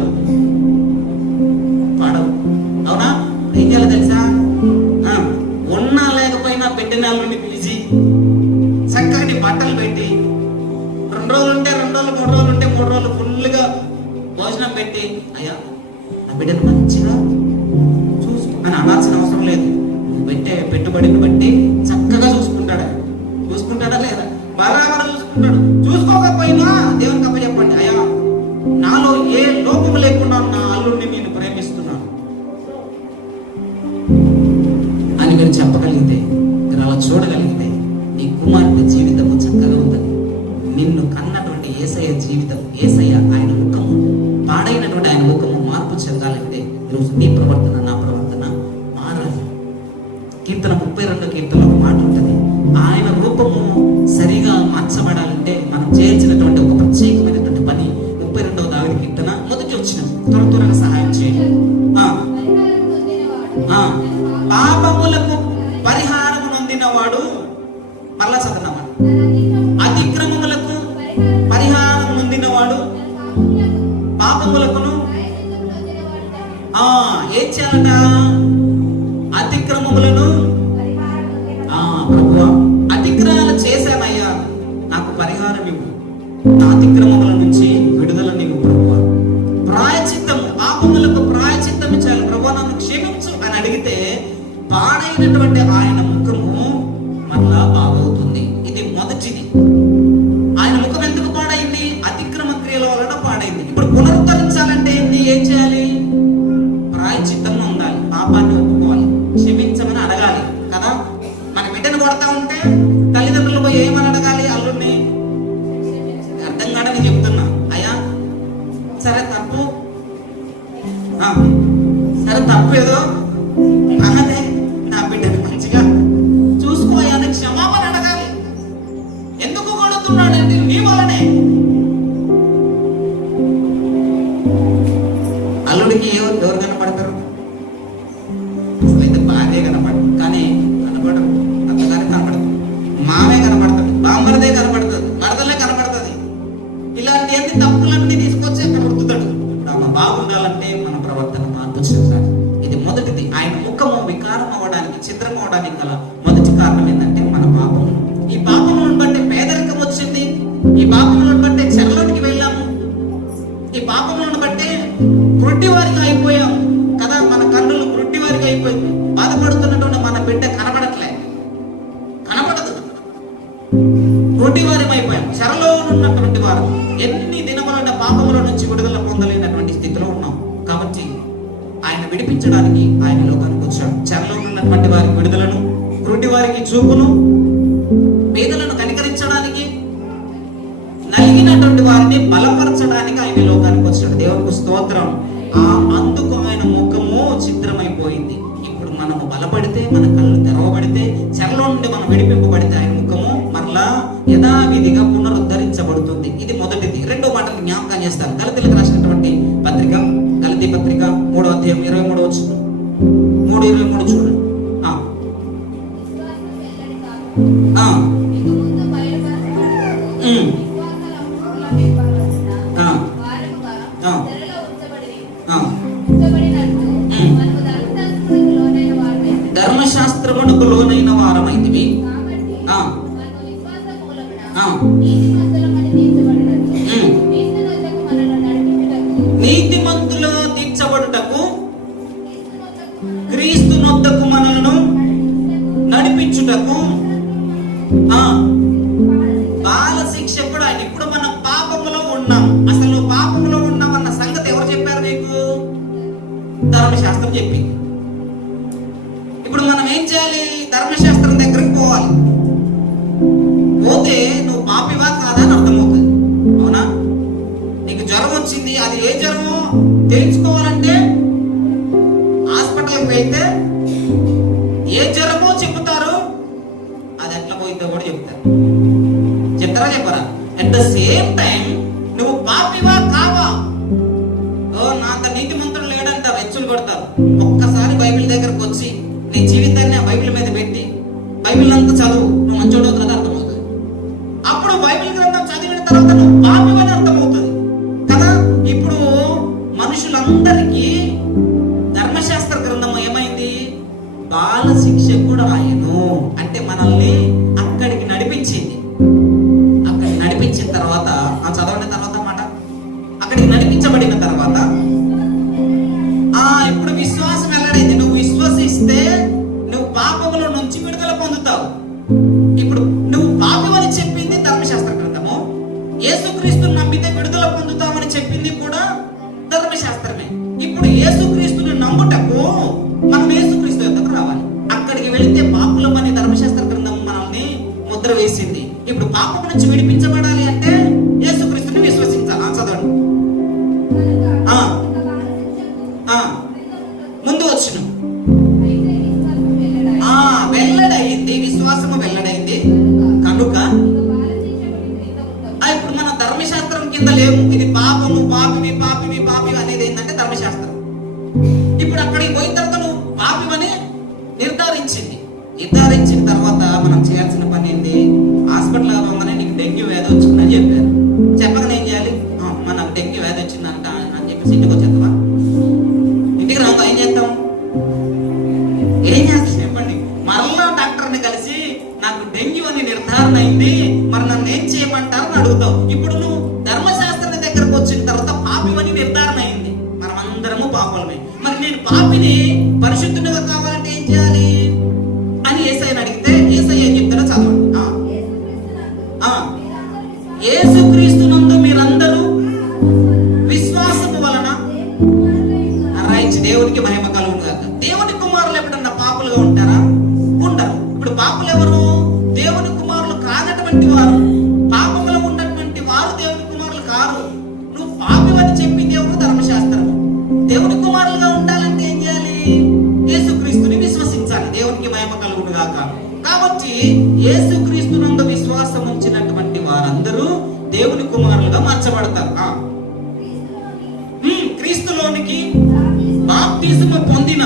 పడవు. అవునా? ఏం చేయాలో తెలుసా? ఉన్నా లేకపోయినా బిడ్డని అల్లుడిని పిలిచి చక్కటి బట్టలు పెట్టి 2 రోజులు ఉంటే 2 రోజులు, 3 రోజులు ఉంటే 3 రోజులు ఫుల్గా భోజనం పెట్టి అయ్యా నా బిడ్డను మంచిగా చూసు అని అనాల్సిన అవసరం లేదు. పెట్టే పెట్టుబడిని బట్టి చక్కగా చూసుకుంటాడా? చూసుకుంటాడా లేదా? బరాబర చూసుకుంటాడు. చూసుకోకపోయినా దేవునికి అప్ప చెప్పండి, అయ్యా నాలో ఏ లోపం లేకుండా నా అల్లుడిని నేను ప్రేమిస్తున్నాను అని మీరు చెప్పగలిగితే, మీరు అలా చూడగలిగితే నీ కుమార్తె జీవితము చక్కగా ఉంటుంది. నిన్ను కన్నటువంటి యేసయ్య జీవితం, యేసయ్య ఆయన ముఖము, పాడైనటువంటి ఆయన ముఖము మార్పు చెందాలంటే ఈరోజు నీ ప్రవర్తన నా ప్రవర్తన మారాలి. కీర్తన 32 కీర్తనలో ఒక మాట ఉంటుంది. ఆయన రూపము సరిగా మార్చబడాలంటే మనం చేయాల్సినటువంటి ఒక ప్రత్యేకమైనటువంటి పని. 32వ దావీదు కీర్తన మొదటి వచనం త్వరగా సహాయం చేయండి. పాపములకు పరిహారము నొందినవాడు, మరలా చదవమని, అతిక్రమములకు పరిహారం నొందినవాడు, పాపములకును ఏం చేయాలట? అతిక్రమములను ప్రభువా అతిక్రమాలు చేశానయ్యా, నాకు పరిహారం ఇవ్వు, నా అతిక్రమముల నుంచి విడుదల నీవు ప్రభువా. ప్రాయచిత్తము, పాపములకు ప్రాయచిత్తం ఇచ్చాలి. ప్రభువా నన్ను క్షమించు అని అడిగితే పాడైనటువంటి ఆయన ముఖము మరలా బాగవుతుంది. ఇది మొదటిది. ఆయన ముఖం ఎందుకు పాడైంది? అతిక్రమ క్రియల వలన పాడైంది. ఇప్పుడు పునరుద్ధరించాలంటే ఏం చేయాలి? ప్రాయచిత్తంగా ఉండాలి. పాపాన్ని ఒప్పుకోవాలి, క్షమించమని అడగాలి కదా. మన బిడ్డను కొడతా ఉంటే తల్లిదండ్రులు పోయి ఏమని అడగాలి? అల్లుడిని అర్థం కాడ నేను చెప్తున్నా, అయ్యా సరే తప్పు, సరే తప్పు ఏదో అన్నదే, నా బిడ్డను మంచిగా చూసుకోయా అని క్షమాపణ అడగాలి. ఎందుకు కొడుతున్నాడంటే నీ వలనే. అల్లుడికి ఎవరు కనపడతారు? అసలైతే భార్య కనపడదు, కానీ కనపడరు. అత్తగారికి కనపడదు, మామే కనపడతాడు, బామ్మరదే కనపడుతుంది, మరదలే కనపడుతుంది. ఇలాంటి అన్ని తప్పులన్నీ తీసుకొచ్చి అక్కడ రుద్దుతాడు. ఇప్పుడు అమ్మ బాగుండాలంటే గుడ్డివారమైపోయాం, చెరలో ఉన్నటువంటి వారు, ఎన్ని దినములైన పాపముల నుంచి విడుదల పొందలేనటువంటి స్థితిలో ఉన్నాం. కాబట్టి ఆయన విడిపించడానికి ఆయన లోకానికి వచ్చాడు. చెరలో ఉన్నటువంటి వారికి విడుదలను, గుడ్డి వారికి చూపును, పేదలను కనికరించడానికి, నలిగినటువంటి వారిని బలపరచడానికి ఆయన లోకానికి వచ్చాడు. దేవునికి స్తోత్రం. అందుకు ఆయన ముఖము ఛిద్రమైపోయింది. ఇప్పుడు మనము బలపడితే, మన కళ్ళు తెరవబడితే, చెరలో నుండి మనం విడిపింపబడితే ఆయన ముఖము మరలా యథావిధిగా పునరుద్ధరించబడుతుంది. ఇది మొదటిది. రెండో మాటను జ్ఞాపకం చేస్తాను. గలతీయులకు రాసినటువంటి పత్రిక, గలతీ పత్రిక 3వ అధ్యాయం 23వ వచనం, 3:23 చూడండి. ధర్మశాస్త్రమునకు లోనైన వారమైతివి, నీతిమంతులుగా తీర్చబడుటకు క్రీస్తు నొద్దకు మనలను నడిపించుటకు బాల శిక్ష కూడా ఆయన. ఇప్పుడు మనం పాపములో ఉన్నాం. అసలు పాపములో ఉన్నాం అన్న సంగతి ఎవరు చెప్పారు మీకు? ధర్మశాస్త్రం చెప్పింది. ఇప్పుడు మనం ఏం చేయాలి? ధర్మశాస్త్రం దగ్గరికి పోవాలి. పోతే నువ్వు పాపివా కాదా అని అర్థమవుతుంది. అవునా? నీకు జ్వరం వచ్చింది, అది ఏ జ్వరమో తెలుసుకోవాలంటే హాస్పిటల్కి వెళ్తే ఏ జ్వరమో చెప్తారు, అది ఎట్లా పోయిద్దో కూడా చెప్తారు. చెప్తారా చెప్పరా? అట్ ద సేమ్ టైం నువ్వు పాపివా కావా, నా అంత నీతిమంతుడు లేడంట వెచ్చులు కొడతారు. ఒక్కసారి బైబిల్ దగ్గరకు వచ్చి నీ జీవితాన్ని ఆ బైబిల్ మీద పెట్టి బైబిల్ అంతా చదువు, నువ్వు మంచోడు అవుతుంది అర్థమవుతుంది. అప్పుడు బైబిల్ గ్రంథం చదివిన తర్వాత నువ్వు పాపివని అర్థమవుతుంది కదా. ఇప్పుడు మనుషులందరికీ ధర్మశాస్త్ర గ్రంథం ఏమైంది? బాల శిక్ష కూడా ఆయను అంటే మనల్ని అక్కడికి నడిపించింది. అక్కడికి నడిపించిన తర్వాత చదవని తర్వాత మాట, అక్కడికి నడిపించబడిన తర్వాత ఇప్పుడు విశ్వాసం వెల్లడైంది. నువ్వు విశ్వసిస్తే నువ్వు పాపముల నుంచి విడుదల పొందుతావు. ఇప్పుడు నువ్వు పాపమని చెప్పింది ధర్మశాస్త్ర గ్రంథము, యేసుక్రీస్తుని నమ్మితే విడుదల పొందుతామని చెప్పింది కూడా ధర్మశాస్త్రమే. ఇప్పుడు యేసుక్రీస్తుని నమ్ముటకు మనం యేసుక్రీస్తు యొద్దకు రావాలి. అక్కడికి వెళితే పాపులమని ధర్మశాస్త్ర గ్రంథం మనల్ని ముద్ర వేసింది. ఇప్పుడు పాపం నుంచి విడిపించబడాలి అంటే యేసుక్రీస్తుని విశ్వసించాలి. చదవండి. ముందు వచ్చిన వెల్లడైంది, విశ్వాసము వెల్లడైంది కనుక ఇప్పుడు మన ధర్మశాస్త్రం కింద లేము. ఇది పాపము, పాపివి పాపివి పాపివి అనేది ఏంటంటే ధర్మశాస్త్రం. ఇప్పుడు అక్కడికి పోయిన తర్వాత నువ్వు పాపివని నిర్ధారించింది. నిర్ధారించిన తర్వాత మనం చేయాల్సిన పని ఏంటి? హాస్పిటల్ పోగానే నీకు డెంగ్యూ వ్యాధి వచ్చిందని చెప్పారు. చెప్పగానే ఏం చేయాలి? నాకు డెంగ్యూ వ్యాధి వచ్చిందంట అని చెప్పేసి ఇంటికి వచ్చేస్తావా? ఇంటికి రాగా ఏం చేస్తాం? ఏం చేస్తాం చెప్పండి? మరలా డాక్టర్ని కలిసి నాకు డెంగ్యూ అని నిర్ధారణ అయింది, మరి నన్ను ఏం చేయమంటారు అని అడుగుతావు. ఇప్పుడు నువ్వు ధర్మశాస్త్రం దగ్గరకు వచ్చిన తర్వాత పాపివని నిర్ధారణ అయింది. మనం అందరము పాపలమే. మరి నేను పాపిని పరిశుద్ధునిగా కావాలంటే ఏం చేయాలి అని యేసయ్యని అడిగితే యేసయ్య ఏం చెప్తారో చదవండి. యేసుక్రీస్తునందు మీరందరూ విశ్వాసము వలన దేవునికి మహిమ కలుగును గాక. దేవుని కుమారులు ఎప్పుడన్నా పాపులుగా ఉంటారా? ఉండరు. ఇప్పుడు పాపులు ఎవరు? దేవుని కుమారులు కానటువంటి వారు. పాపములో ఉన్నటువంటి వారు దేవుని కుమారులు కారు. నువ్వు పాపివని చెప్పింది ఎవరు? ధర్మశాస్త్రము. దేవుని కుమారులుగా ఉండాలంటే ఏం చేయాలి? యేసుక్రీస్తుని విశ్వసించాలి. దేవునికి మహిమ కలుగును గాక. కాబట్టి యేసుక్రీస్తునందు విశ్వాసం ఉంచినటువంటి వారందరూ దేవుని కుమారులుగా మార్చబడతారు. క్రీస్తులోనికి బాప్తిసము పొందిన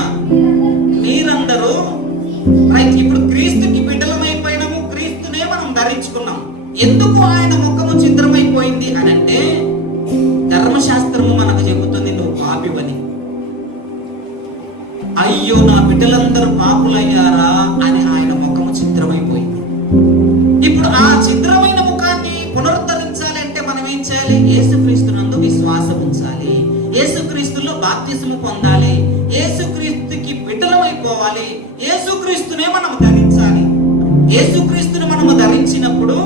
మీరందరూ ఇప్పుడు క్రీస్తుకి బిడ్డలమైపోయినాము. క్రీస్తునే మనం ధరించుకున్నాం. ఎందుకు ఆయన ముఖము ఛిద్రమైపోయింది అని అంటే ధర్మశాస్త్రము మనకు చెబుతుంది నువ్వు పాపివని. అయ్యో నా బిడ్డలందరూ పాపులయ్యారా అని ఆయన ముఖము ఛిద్రమైపోయింది. ఇప్పుడు ఆ ఛిద్రమైన ముఖాన్ని పునరుద్ధరించాలి అంటే మనం ఏం చేయాలి? యేసుక్రీస్తునందు విశ్వాసం ఉంచాలి. యేసుక్రీస్తులో బాప్తిసము పొందాలి. యేసుక్రీస్తుకి బిడ్డలమైపోవాలి. యేసుక్రీస్తునే మనం ధరించాలి. యేసుక్రీస్తుని మనము ధరించినప్పుడు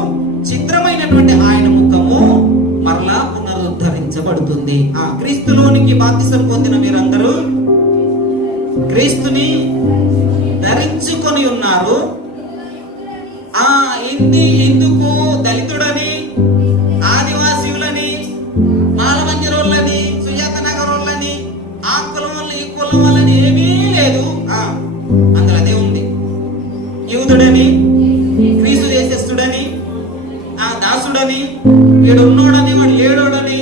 బాప్తిసం పొందిన మీరందరూ క్రీస్తుని ధరించుకొని ఉన్నారు. ఎందుకు దళితుడని, ఆదివాసీలని, మాలమంజరోళ్ళని, సుజాత నగరోళ్ళని, ఆ కులం వాళ్ళని, ఈ కులం వాళ్ళని ఏమీ లేదు. అందులో అదే ఉంది. యూదుడని, క్రీస్తు దేశస్థుడని, దాసుడని, వీడు ఉన్నోడని, వాడు లేడోడని,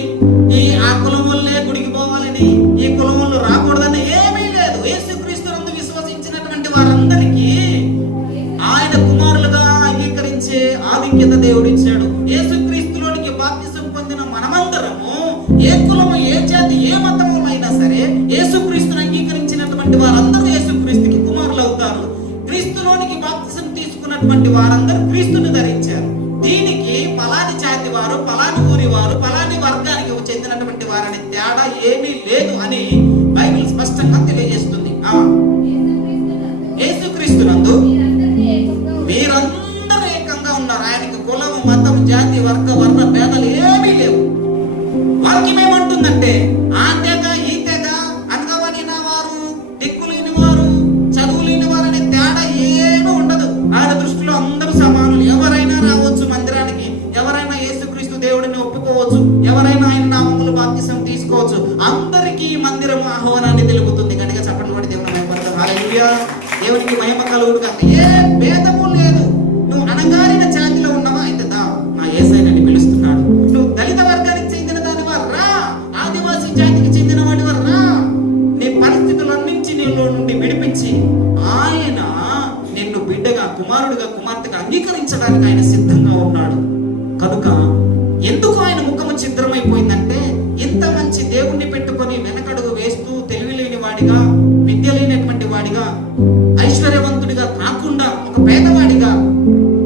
ఆ కులం వల్లే గుడికి పోవాలని, ఈ కులం వాళ్ళు రాకూడదని ఏమీ లేదు. యేసుక్రీస్తునందు విశ్వసించినటువంటి వారందరికీ ఆయన కుమారులుగా అంగీకరించే ఆధిక్యత దేవుడు ఇచ్చాడు. యేసుక్రీస్తులోనికి బాప్తిసం పొందిన మనమందరము ఏ కులము, ఏ జాతి, ఏ మతము అయినా సరే యేసుక్రీస్తుని అంగీకరించినటువంటి వారందరూ యేసుక్రీస్తుకి కుమారులు అవుతారు. క్రీస్తులోనికి బాప్తిసం తీసుకున్నటువంటి వారందరూ క్రీస్తుని ధరించారు. దీనికి పలాని జాతి వారు, పలాని ఊరి వారు, పలాని వర్గానికి చెందినటువంటి వారని తేడా ఏమీ లేదు అని బైబిల్ స్పష్టంగా తెలియజేస్తుంది. యేసుక్రీస్తునందు మీరందరూ ఏకంగా ఉన్నారు. ఆయనకి కులం, మతం, జాతి, వర్ణ భేదాలు ఏమీ లేవు. వాక్యం ఏమంటుందంటే ఆ తెగ, ఈ తెగ, అనగవనిన వారు, దిక్కులేని వారు, చదువు లేని వారు అనే తేడా ఏమీ ఉండదు. ఆయన దృష్టిలో అందరూ సమానులు. ఎవరైనా రావచ్చు మందిరానికి, ఎవరైనా యేసుక్రీస్తు దేవుడిని ఒప్పుకోవచ్చు, ఎవరైనా ఆయన నామములో బాప్తిసం తీసుకోవచ్చు. అందరికీ మందిరం ఆహ్వానాన్ని తెలుపుతుంది. కనుక చెప్పండి వాడి దేవుని మహిమపడతాం. హల్లెలూయా. దేవునికి మహిమ కలుగును గాక. ఏ భేదము లేదు. నువ్వు అణగారిన జాతిలో ఉన్నావా, అయితే దా, నా యేసయ్యని పిలుస్తున్నాడు. నువ్వు దళిత వర్గానికి చెందిన దాని వారు రా, ఆదివాసీ జాతికి చెందిన వాడి వారు రా. నీ పరిస్థితులన్నించి నీలో నుండి విడిపించి ఆయన నిన్ను బిడ్డగా, కుమారుడిగా, కుమార్తెగా అంగీకరించడానికి ఆయన సిద్ధంగా ఉన్నాడు. కనుక ఎందుకు ఆయన ముఖము ఛిద్రమైపోయిందంటే, ఇంత మంచి దేవుణ్ణి పెట్టుకొని వెనకడుగు వేస్తూ తెలివి లేని వాడిగా, విద్య లేనటువంటి వాడిగా, ఐశ్వర్యవంతుడిగా కాకుండా ఒక పేదవాడిగా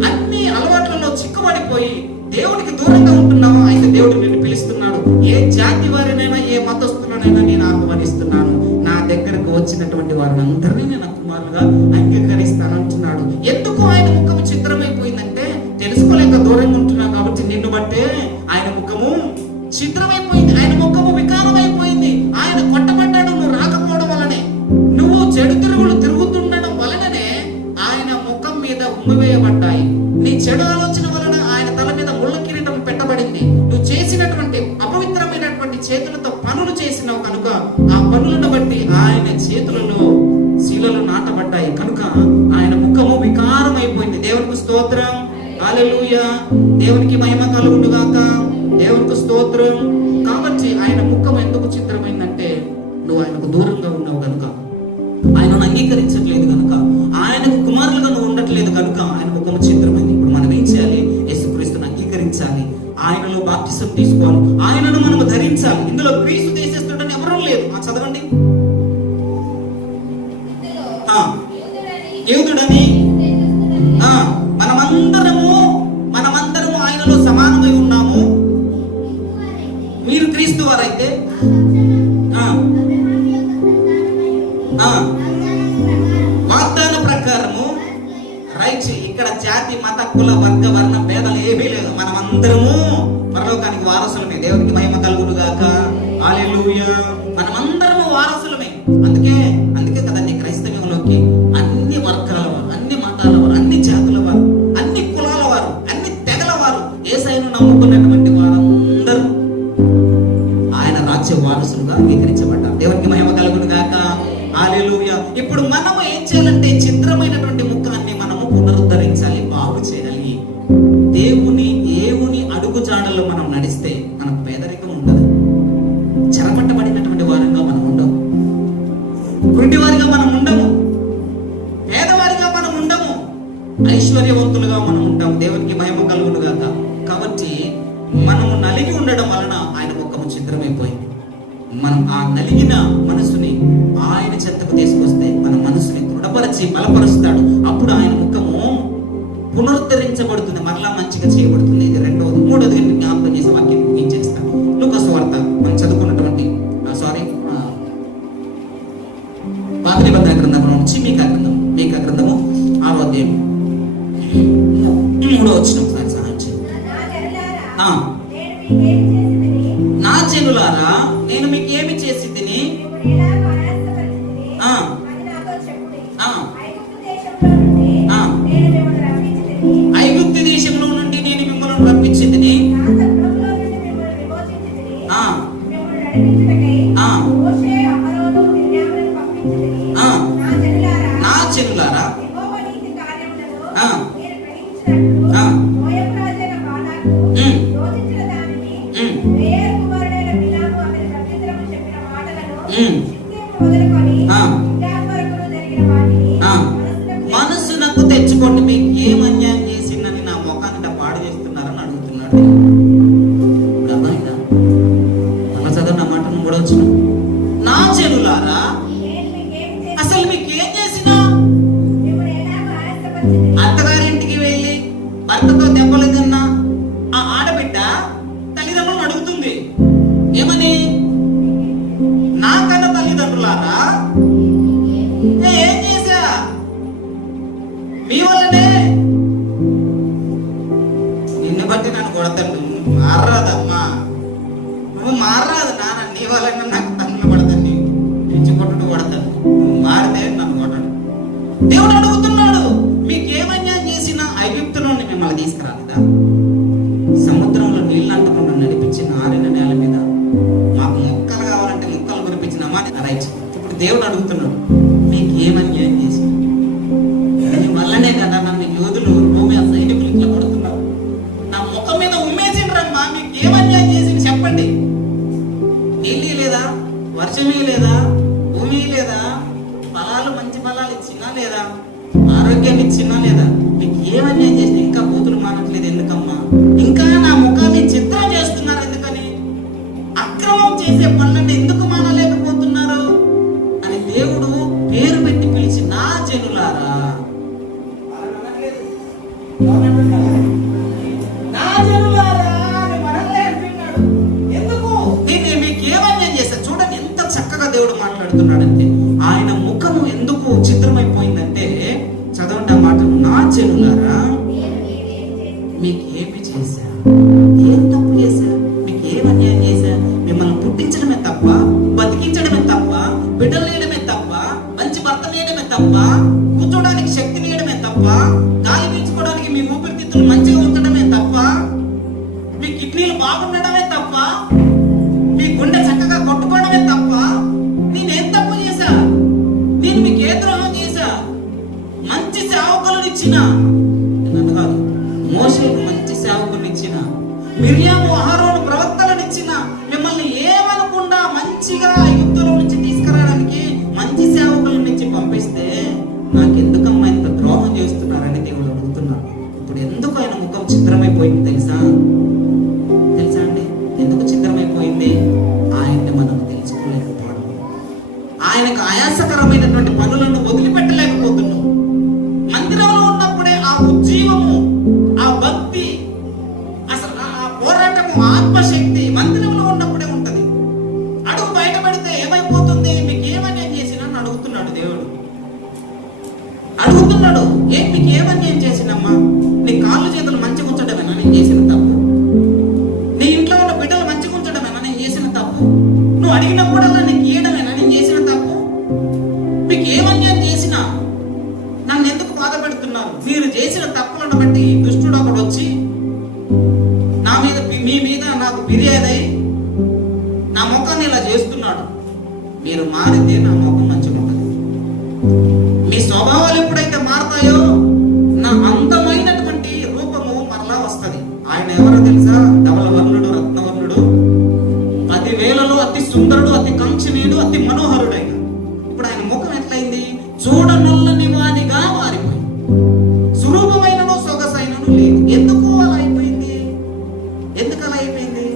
అన్ని అలవాట్లలో చిక్కుబడిపోయి దేవుడికి దూరంగా ఉంటున్నావా, అయితే దేవుడు నిన్ను పిలుస్తున్నాడు. ఏ జాతి వారినైనా, ఏ మతస్థులనైనా నేను ఆహ్వానిస్తున్నాను. నా దగ్గరకు వచ్చినటువంటి వారిని అందరినీ నేను కుమారులుగా అంగీకరిస్తానంటున్నాడు. ఎందుకు ఆయన ముఖము చిత్రమైపోయిందంటే, తెలుసుకోలేక దూరంగా ఉంటున్నావు కాబట్టి నిన్ను బట్టే ఆయన ముఖము చిత్రమైపోయింది. ఆయన ముఖము వికారమైపోయింది. ఆయన కొట్టబడ్డాడు నువ్వు రాకపోవడం వల్లనే, నువ్వు చెడు తిరుగులు తిరుగుతుండడం వలననే ఆయన ముఖం మీద ఉమ్మివేయబడ్డాయి. నీ చెడు ఆలోచన వలన ఆయన తల మీద ముళ్ళ కిరీటం పెట్టబడింది. నువ్వు చేసినటువంటి అపవిత్రమైనటువంటి చేతులతో పనులు చేసినావు కనుక ఆ పనులను బట్టి ఆయన చేతులలో శీలలు నాటబడ్డాయి. కనుక ఆయన ముఖము వికారమైపోయింది. దేవునికి స్తోత్రం. హల్లెలూయా. దేవునికి మహిమ కలుగును గాక. దేవునికి స్తోత్రం. కాబట్టి ఆయన ముఖం ఎందుకు చిత్రమైందంటే, నువ్వు ఆయనకు దూరంగా ఉన్నావు కనుక, ఆయనను అంగీకరించట్లేదు కనుక, ఆయనకు కుమారులుగా నువ్వు ఉండట్లేదు కనుక ఆయన ముఖం చిత్రమైంది. ఇప్పుడు మనం ఏం చేయాలి? యేసుక్రీస్తుని అంగీకరించాలి, ఆయనలో బాప్తిసం తీసుకోవాలి, ఆయనను మనము ధరించాలి. ఇందులో క్రీస్తు దేశస్థుడని ఎవరూ లేదు. చదవండి. యూదుడని, మనమందరము ఆయనలో సమానమై ఉన్నాము. మీరు క్రీస్తు వారైతే వాగ్దాన ప్రకారము రైట్. ఇక్కడ జాతి, మత, కుల, వర్గ, వర్ణ భేదాలు ఏమీ లేదు. మనమందరము పరలోకానికి వారసులమే. దేవునికి మహిమ కలుగును గాక. హల్లెలూయా. మనమందరము వారసులమే. అందుకే కదండి క్రైస్తవ్యంలోకి అన్ని వర్గాల వారు, అన్ని మతాల వారు, అన్ని జాతుల వారు, అన్ని కులాల వారు, అన్ని తెగల వారు, యేసయ్యను నమ్ముకున్నటువంటి వారందరూ ఆయన రాజ్య వారసులుగా అంగీకరించబడ్డారు. దేవునికి మహిమ కలుగును గాక. హల్లెలూయా. ఇప్పుడు మనము ఏం చేయాలంటే, చిత్రమైనటువంటి ముఖాన్ని మనము పునరుద్ధరించాలి, బాగు చేయాలి. దేవుని అడుగు జాడల్లో మనం నడిస్తే మనకు పేదరికం ఉండదు. చెరపట్టబడినటువంటి వారంగా మనం ఉండము, గుడ్డివారిగా మనం ఉండము, పేదవారిగా మనం ఉండము, ఐశ్వర్యవంతులుగా మనం ఉంటాము. దేవునికి మహిమ కలుగును గాక. కాబట్టి మనము నలిగి ఉండడం వలన ఆయన ముఖము ఛిద్రమైపోయింది. మనం ఆ నలిగిన మనసుని ఆయన చెంతకు తీసుకొస్తే మన మనసుని దృఢపరిచి బలపరుస్తాడు. అప్పుడు ఆయన ముఖము పునరుద్ధరించబడుతుంది, మరలా మంచిగా చేయబడుతుంది. ఇది రెండవది. మూడవది జ్ఞాపకం చేసే వాక్యం ముగించేస్తాను. లూకా సువార్త మనం చదువుకున్నటువంటి పాత నిబంధన గ్రంథం నుంచి మీకా గ్రంథము 6వ అధ్యాయం 3వ వచనం ఒకసారి సహాయం చేయండి. నా జనులారా, నేను మీకు ఏమి చేసి తిని మొదలుకొని ఆ. యుద్ధాల వరకును జరిగిన వాటిని ఆ. మనసునకు మనసునకు తెచ్చుకోండి. మీకు ఏం అన్యాయం చేసిందని నా ముఖాన్ని పాడు చేస్తున్నారని అడుగుతున్నాడు. ఇప్పుడు అర్థమైందా? అలా చదవండి ఆ మాట నువ్వు కూడా వచ్చిన. నా జనులారా, నేను మీకేమి చేసి అసలు మీకు ఏం చేసినా మిమ్మల్ని ఎలాగో ఆయాసపరిచితిని. అత్తగారింటికి వెళ్ళి భర్తతో దెబ్బలు తిన్నా ఆ ఆడబిడ్డ తల్లిదండ్రులను అడుగుతుంది ఏమని, నాకన్నా తల్లిదండ్రులారా నేను ఏం చేశా మీ వల్లనే, నిన్ను బట్టి నన్ను కొడతాడు. మారరాదమ్మా, నువ్వు మారరాదు నాన్న, నీ వల్లనే నాకు తన్నులు పడతాను, నీవు పిచ్చి కొట్టుడు కొడతాను, నువ్వు మారితే నన్ను కొట్టాడు. దేవుడు అడుగుతున్నాడు, మీకేమన్యాయం చేసినా ఐగుప్తు నుండి మిమ్మల్ని తీసుకురాలేదా? సముద్రంలో నీళ్ళు అంటకుండా నడిపించిన ఆరిన నేల మీద మాకు మొక్కలు కావాలంటే మొక్కలు కురిపించినామా? రైట్. ఇప్పుడు దేవుడు అడుగుతున్నాడు, మీకు ఏమన్యాయం చేసి నీ వల్లనే కదా నన్ను యోధులు భూమి సైనికులు ఇట్లా కొడుతున్నారు, నా ముఖం మీద ఉమ్మేసిండ్రమ్మా, మీకు ఏమన్యాయం చేసి చెప్పండి. నీళ్ళు లేదా, వర్షమే లేదా, భూమి లేదా, ఫలాలు మంచి ఫలాలు ఇచ్చినా లేదా, ఆరోగ్యం ఇచ్చినా లేదా, మీకు ఏమన్యాయం చేసిన ఇంకా బూతులు మానట్లేదు ఎందుకమ్మా? ఇంకా నా ముఖాన్ని చిత్రం చేస్తున్నారు ఎందుకని? అక్రమం చేసే పనులను ఎందుకు మానలేకపోతున్నారు అని దేవుడు పేరు పెట్టి పిలిచి నా జనులారా, నా జనులారా అని మనల్ని అంటున్నాడు. ఎందుకు? నేను మీకు ఏమన్యాయం చేశాను? చూడండి ఎంత చక్కగా దేవుడు మాట్లాడుతున్నాడంటే, ఆయన ముఖము ఎందుకు చిత్రమైపోయిందంటే, చదవండి ఆ మాట, నా జనులారా మీకు ఏమి చేశా, ఏం తప్పు చేశా, మీకు ఏం అన్యాయం చేశా? మిమ్మల్ని పుట్టించడమే తప్ప, బతికించడమే తప్ప, బిడ్డలు నేయడమే తప్ప, మంచి భర్త నేయడమే తప్ప, కూర్చోడానికి శక్తి నేయడమే తప్ప, గాలి పీల్చుకోవడానికి మీ ఊపిరితిత్తులు మంచిగా ఉంచడమే తప్ప, మీ కిడ్నీలు బాగుండడమే తప్ప, మీ గుండె చక్కగా కొట్టుకోవడమే తప్ప, నేనేం తప్పు చేశా? నేను మీకు ఏ ద్రోహం చేశా? మంచి సేవకులను ఇచ్చిన, నన్ను కాదు, మోషేకు మంచి సేవకులను ఇచ్చిన, మిర్యాము అహరోను ప్రవక్తలను ఇచ్చిన, మిమ్మల్ని ఏమనకుండా మంచిగా ఐగుప్తులో నుంచి తీసుకురావడానికి మంచి సేవకులను ఇచ్చి పంపిస్తే నాకెందుకమ్మా ఇంత ద్రోహం చేస్తున్నారని దేవుడు అడుగుతున్నాడు. ఇప్పుడు ఎందుకు ఆయన ముఖం చిత్రమైపోయింది తెలుసా? తెలుసా అండి ఎందుకు చిత్రమైపోయింది? ఆయన్ని మనం తెలుసుకోలేకపోవడం, ఆయనకు ఆయాసకరమైనటువంటి పనులను వదిలిపెట్టలేకపోతున్నాం. మందిరంలో ఉన్నప్పుడే ఆ ఉజ్జీవము, ఆ భక్తి, అసలు ఆ పోరాటము, ఆత్మశక్తి మందిరంలో ఉన్నప్పుడే ఉంటది. అడుగు బయట పెడితే ఏమైపోతుంది? మీకు ఏమన్యాయం చేసినా అని అడుగుతున్నాడు దేవుడు. అడుగుతున్నాడు, మీకు ఏమన్యాయం చేసినమ్మా? నీ కాళ్ళు చేతులు మంచిగా ఉంచడమేనా నేను చేసిన తప్పు? నీ ఇంట్లో ఉన్న బిడ్డలు మంచిగా ఉంచడమేనా నేను చేసిన తప్పు? నువ్వు అడిగినప్పుడల్లా నీకు ఇయ్యడమేనా నేను చేసిన తప్పు? మీకు ఏమన్యాయం చేసినా నన్ను ఎందుకు బాధ పెడుతున్నారు? మీరు చేసిన తప్పులను బట్టి దుష్టుడు ఒకడు వచ్చి నా మీద, మీ మీద నాకు ఫిర్యాదై నా ముఖాన్ని ఇలా చేస్తున్నాడు. మీరు మారితే నా ముఖం మంచిగా ఉంటుంది. మీ స్వభావాలు ఎప్పుడైతే మారతాయో నా అందమైనటువంటి రూపము మరలా వస్తుంది. ఆయన ఎవరో తెలుసా? ధవల వర్ణుడు, రత్నవర్ణుడు, 10,000లో అతి సుందరుడు, అతి కాంక్షణీయుడు, అతి మనోహరుడైన. ఇప్పుడు ఆయన ముఖం ఎట్లయింది? చూడనొల్లని వానిగా మారిపోయింది. సురూపమైనను సొగసైనను లేదు. ఎందుకు అలా అయిపోయింది? ఎందుకు అలా అయిపోయింది?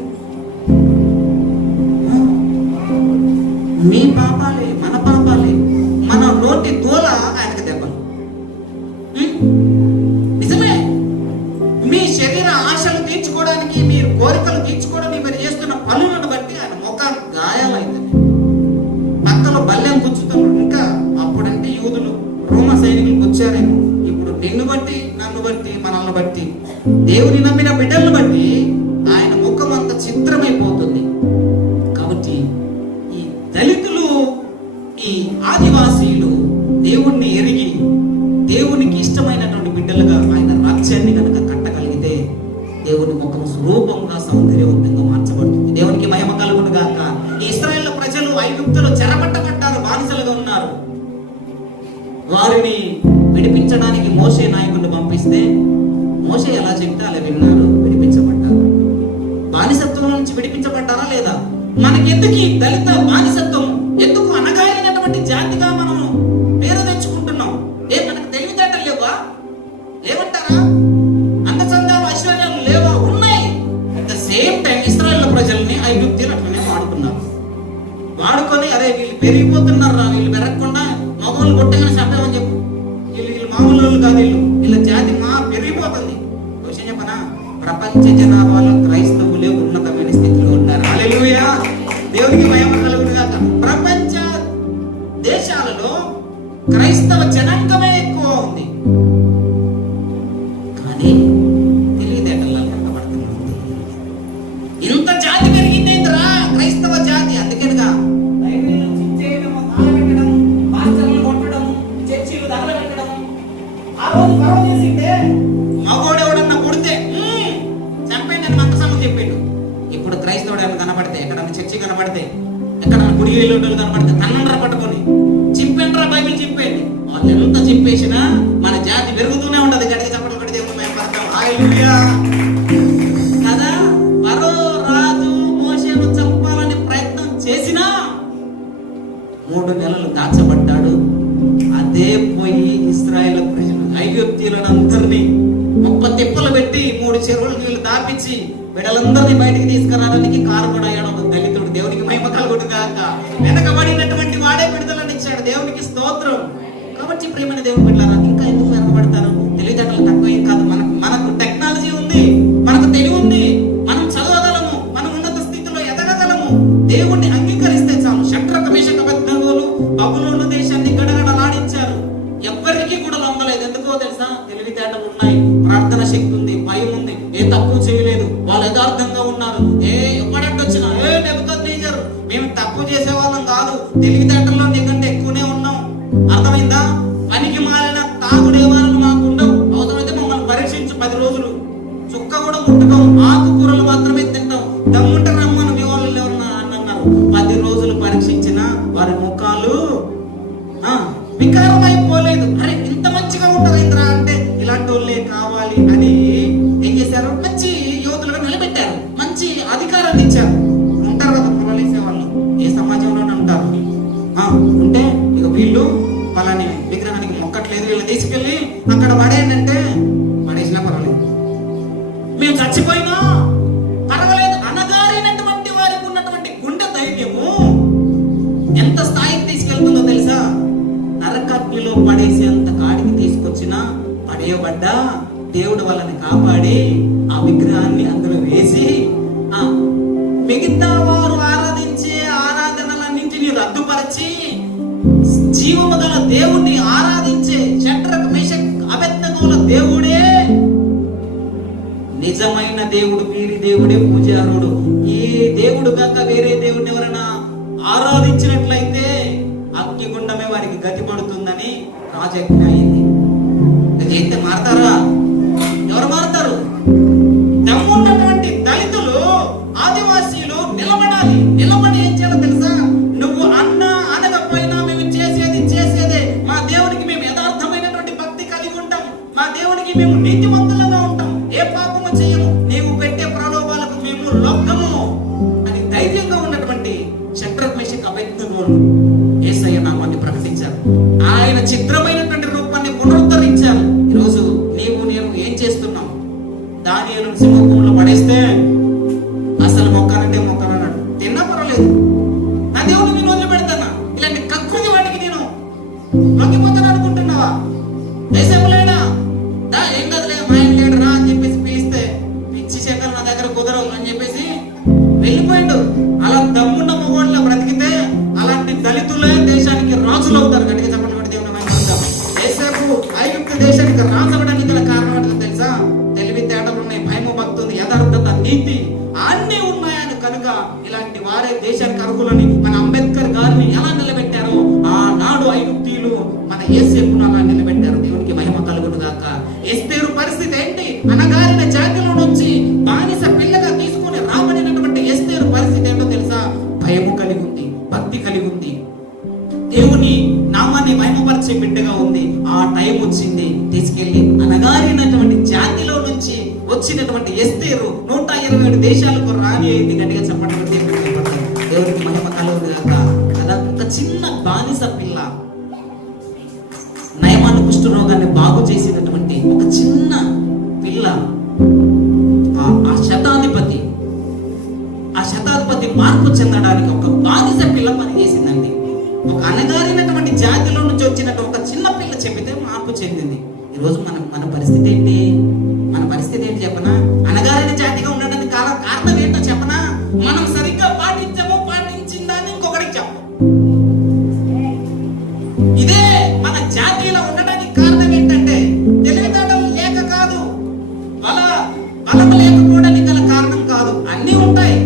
మీ పాపాలే, మన పాపాలే, మన నోటి దూల ఆయనకు దెబ్బలు. నిజమే. మీ శరీర ఆశలు తీర్చుకోవడానికి, మీరు కోరికలు తీర్చుకోవడానికి మీరు చేస్తున్న పనులను బట్టి ఆయన ముఖం గాయాలైంది. పక్కలో బల్లెం గుచ్చుతున్నాడు. ఇంకా అప్పుడంటే యూదులు, రోమ సైనికులకు వచ్చారేమో. ఇప్పుడు నిన్ను బట్టి, నన్ను బట్టి, మనల్ని బట్టి, దేవుని నమ్మిన బిడ్డలను బట్టి ఆయన ముఖం అంత చిత్రమైపోతుంది. కాబట్టి ఈ దళితులు, ఈ ఆదివాసీలు దేవుణ్ణి ఎరిగి దేవునికి ఇష్టమైనటువంటి బిడ్డలుగా ఆయన రాజ్యాన్ని కనుక కట్టగలిగితే దేవుని ముఖం స్వరూపంగా సౌందర్యవంతంగా మార్చబడుతుంది. దేవునికి మహిమ కలుగును గాక. ఈ ఇశ్రాయేలు ప్రజలు ఐగుప్తులో చెరపట్టబడ్డారు, బానిసలుగా ఉన్నారు. వారిని విడిపించడానికి మోషే నాయకుడిని పంపిస్తే మోషే ఎలా చెప్తే అలా విన్నారు, విడిపించబడ్డారు. బానిసత్వం నుంచి విడిపించబడ్డారా లేదా? మనకెందుకు ఈ దళిత బానిసత్వం? ఎందుకు పెరిగిపోతున్నారు రా వీళ్ళు పెరగకుండా మగవాళ్ళు కొట్టగానే చంపామని చెప్పు. వీళ్ళు మామూలు వాళ్ళు కాదు, వీళ్ళ జాతి పెరిగిపోతుంది. విషయం చెప్పనా, ప్రపంచ జనాభాలో క్రైస్తవులే ఉన్నతమైన స్థితిలో ఉన్నారు. హల్లెలూయా, దేవునికి మహిమ కలుగును గాక. ప్రపంచ దేశాలలో క్రైస్తవ జనాంగమే ఎక్కువ ఉంది, కానీ తెలివితేటల్లో వెనకబడుతుంది. ఇంత జాతి పెరిగిందేంద్రా క్రైస్తవ జాతి. అందుకేగా బైబిల్ను చించేయడము, తగలబెట్టడం, మాస్టర్లు కొట్టడం, చర్చిలు తగలబెట్టడం. ఆ రోజు పరవ చేసిందే మగోడు ఎవడన్నా పుడితే చంపేయండి అని మంత్రసాములు చెప్పిండు. ఇప్పుడు క్రైస్తవుడు ఏమైనా కనబడితే, ఎక్కడన్నా చర్చి కనబడితే, ఎక్కడన్నా గుడి వెళ్ళేటోళ్ళు కనబడితే తన్నండ్రా పట్టుకొని చింపేండ్రా, బైబిల్ చింపేయండి. వాళ్ళు ఎంత చింపేసినా మన జాతి పెరుగుతూనే ఉంటది. గట్టిగా చప్పట్లు కొట్టి దేవుని మహిమపరుద్దాం. హల్లెలూయా కదా. ఫరో రాజు మోషేను చంపాలని ప్రయత్నం చేసినా 3 నెలలు దాచబడ్డాడు. అదే పోయి ఇశ్రాయేలు ప్రజలు ఐగుప్తీయులను అందరినీ 30 తిప్పలు పెట్టి 3 చెరువుల నీళ్లు దాపించి బిడ్డలందరినీ బయటికి తీసుకురావడానికి కారణమయ్యాడు ఒక దళితుడు. దేవునికి మహిమ కలుగును గాక. వెనకబడినటువంటి వాడే విడుదలనిచ్చాడు. దేవునికి స్తోత్రం. కాబట్టి ప్రియమైన దేవుని బిడ్డలారా, ఇంకా ఎందుకు వెనకబడతారు? తెలివితేటలు తక్కువ ఏం కాదు. మనకు టెక్నాలజీ ఉంది, మనకు తెలివి ఉంది, మనం చదవగలము, మనం ఉన్నత స్థితిలో ఎదగగలము. దేవుణ్ణి అంగీకరిస్తే చాలు. శద్రక మేషక అబేద్నెగోలు బబులోను దేశాన్ని గడగడలాడించారు. ఎవ్వరికీ కూడా లొంగలేదు. ఎందుకో తెలుసా? తెలివితేటలు ఉన్నాయి, ప్రార్థన శక్తి ఉంది, భయం ఉంది, ఏ తప్పు చేయలేదు, వాళ్ళు యథార్థంగా ఉన్నారు. ఎవ్వడొచ్చినా నెబుకద్నెజరు మేము తప్పు చేసే వాళ్ళం కాదు, తెలివితేటల్లో నీకంటే ఎక్కువనే ఉన్నాం. అర్థమైందా? పనికి మారిన తాగుడేవాళ్ళు మాకు ఉండవు. అవసరమైతే మమ్మల్ని పరీక్షించు 10 రోజులు. చుక్క కూడా ముట్టుకోం, ఆకుకూరలు మాత్రమే తింటాం. దమ్ముంటే రమ్మను మీ వాళ్ళు ఎవరన్నా అన్నారు. 10 రోజులు పరీక్షించిన వారి ముఖాలు వికారమైపోలేదు. అరే ఇంత మంచిగా ఉంటారు ఇంద్రా అంటే ఇలాంటి వాళ్ళే కావాలి అని ఏం చేశారు? మంచి యోధులుగా నిలబెట్టారు, మంచి అధికారాన్ని ఇచ్చారు. ఉంటారు కదా పొలలేసే వాళ్ళు, ఏ సమాజంలోనే ఉంటారు. ఉంటే ఇక వీళ్ళు వాళ్ళని విగ్రహానికి మొక్కట్లేదు, వీళ్ళు తీసుకెళ్ళి అక్కడ పడేయంటే పడేసినా పర్వాలేదు, మేము చచ్చిపోయినా పర్వాలేదు అనగారైనటువంటి వారికి ఉన్నటువంటి గుండె ధైర్యము ఎంత స్థాయికి తీసుకెళ్తుందో తెలుసా? నరకాగ్నిలో పడేసేంత కాడికి తీసుకొచ్చినా పడేయబడ్డా దేవుడు వాళ్ళని కాపాడి ఆ విగ్రహాన్ని అందులో వేసి మిగతా వారు ఆరాధించే ఆరాధనలన్నింటినీ రద్దుపరిచి జీవము గల దేవుణ్ణి ఆరాధించే శద్రక మేషక్ అబేద్నెగోల దేవుడే నిజమైన దేవుడు, వీరి దేవుడే పూజారుడు. ఈ దేవుడు కాక వేరే దేవుడిని ఎవరైనా ఆరాధించినట్లయితే అగ్నిగుండమే వారికి గతి పడుతుందని రాజజ్ఞ అయింది. చేస్తే మారతారా? ఎవరు మారతారు? దమ్మున్నటువంటి దళితులు, ఆదివాసీలు నిలబడాలి. నిలబడి ఏం చేయాలో తెలుసా? నువ్వు అన్నా అనకపోయినా మేము చేసేదే మా దేవునికి మేము యథార్థమైనటువంటి భక్తి కలిగి ఉంటాం, మా దేవునికి మేము నీతిమంతులుగా ఉంటాం, ఏ పాపము చేయము, నీవు పెట్టే ప్రలోభాలకు మేము లొంగము అని ధైర్యంగా ఉన్నటువంటి శద్రక మేషక్ అబేద్నెగోలు యేసయ్య నామాన్ని ప్రకటించారు. ఆయన చిత్రమైనటువంటి రూపాన్ని పునరుద్ధరించారు. ఈరోజు నీవు నేను ఏం చేస్తున్నాం? దానియేలును సింహపురంలో పడేస్తే అసలు మొక్కాలంటే మొక్కాలన్నాడు, తిన్నా పర్వాలేదు, నా దేవుడు నేను వదిలిపెడతానా? ఇలాంటి కక్కుని వాటికి నేను లొంగిపోతాను అనుకుంటున్నావా? దేశంలేనా ఏం కదలే, మా ఇంటి లేడు రా అని చెప్పేసి పిలిస్తే పిచ్చి శకలు నా దగ్గర కుదరవు అని చెప్పేసి వెళ్ళిపోయాడు. అలా దమ్మున్న మొగోళ్ళ బ్రతికితే అలాంటి దళితులే దేశానికి రాజులు అవుతారు. గట్టిగా చెప్పండి కూడా దేవుని మహిమ. యేసేపు ఐగుప్తు దేశానికి రాజు అవ్వడానికి గల కారణం ఏంటో తెలుసా? తెలివితేటలు ఉన్నాయి, భయము, భక్తి ఉంది, యథార్థత, నీతి అన్నీ ఉన్నాయని కనుక ఇలాంటి వారే దేశానికి అర్హులని మన అంబేద్కర్ గారిని ఎలా నిలబెట్టారో ఆనాడు ఐగుప్తీయులు మన యేసేపును అలా నిలబెట్టారు. దేవునికి మహిమ కలుగును గాక. ఎస్తేరు పరిస్థితి ఏంటి? అనగారిన జాతిలో నుంచి బానిస పిల్లగా తీసుకుని రాబడినటువంటి ఎస్తేరు పరిస్థితి ఏంటో తెలుసా? భయము కలిగి ఉంది, భక్తి కలిగి ఉంది, దేవుని నామాన్ని మహిమపరిచే బిడ్డగా ఉంది. ఆ టైం వచ్చింది, తీసుకెళ్లి అనగారినటువంటి జాతిలో నుంచి వచ్చినటువంటి ఎస్తేరు 127 దేశాలకు రాణి అయింది. గట్టిగా చెప్పండి, దేవునికి మహిమ కలుగును గాక. కదా, ఒక చిన్న బానిస పిల్ల నయమాను కుష్ఠరోగాన్ని బాగు చేసినటువంటి ఒక చిన్న పిల్ల ఆ శతాధిపతి మార్పు చెందడానికి ఒక బానిస పిల్ల పనిచేసిందండి. చెందింది. ఈరోజు మన పరిస్థితి ఏంటి? మన పరిస్థితి ఏంటి చెప్పనా? అనగారిన జాతిగా ఉండడానికి కారణం ఏంటో చెప్పనా? మనం సరిగ్గా పాటించిన దాన్ని ఇంకొకరికి చెప్పం. ఇదే మన జాతిలో ఉండడానికి కారణం ఏంటంటే తెలివితేటలు లేక కాదు, బలం లేకపోవడానికి గల కారణం కాదు. అన్నీ ఉంటాయి,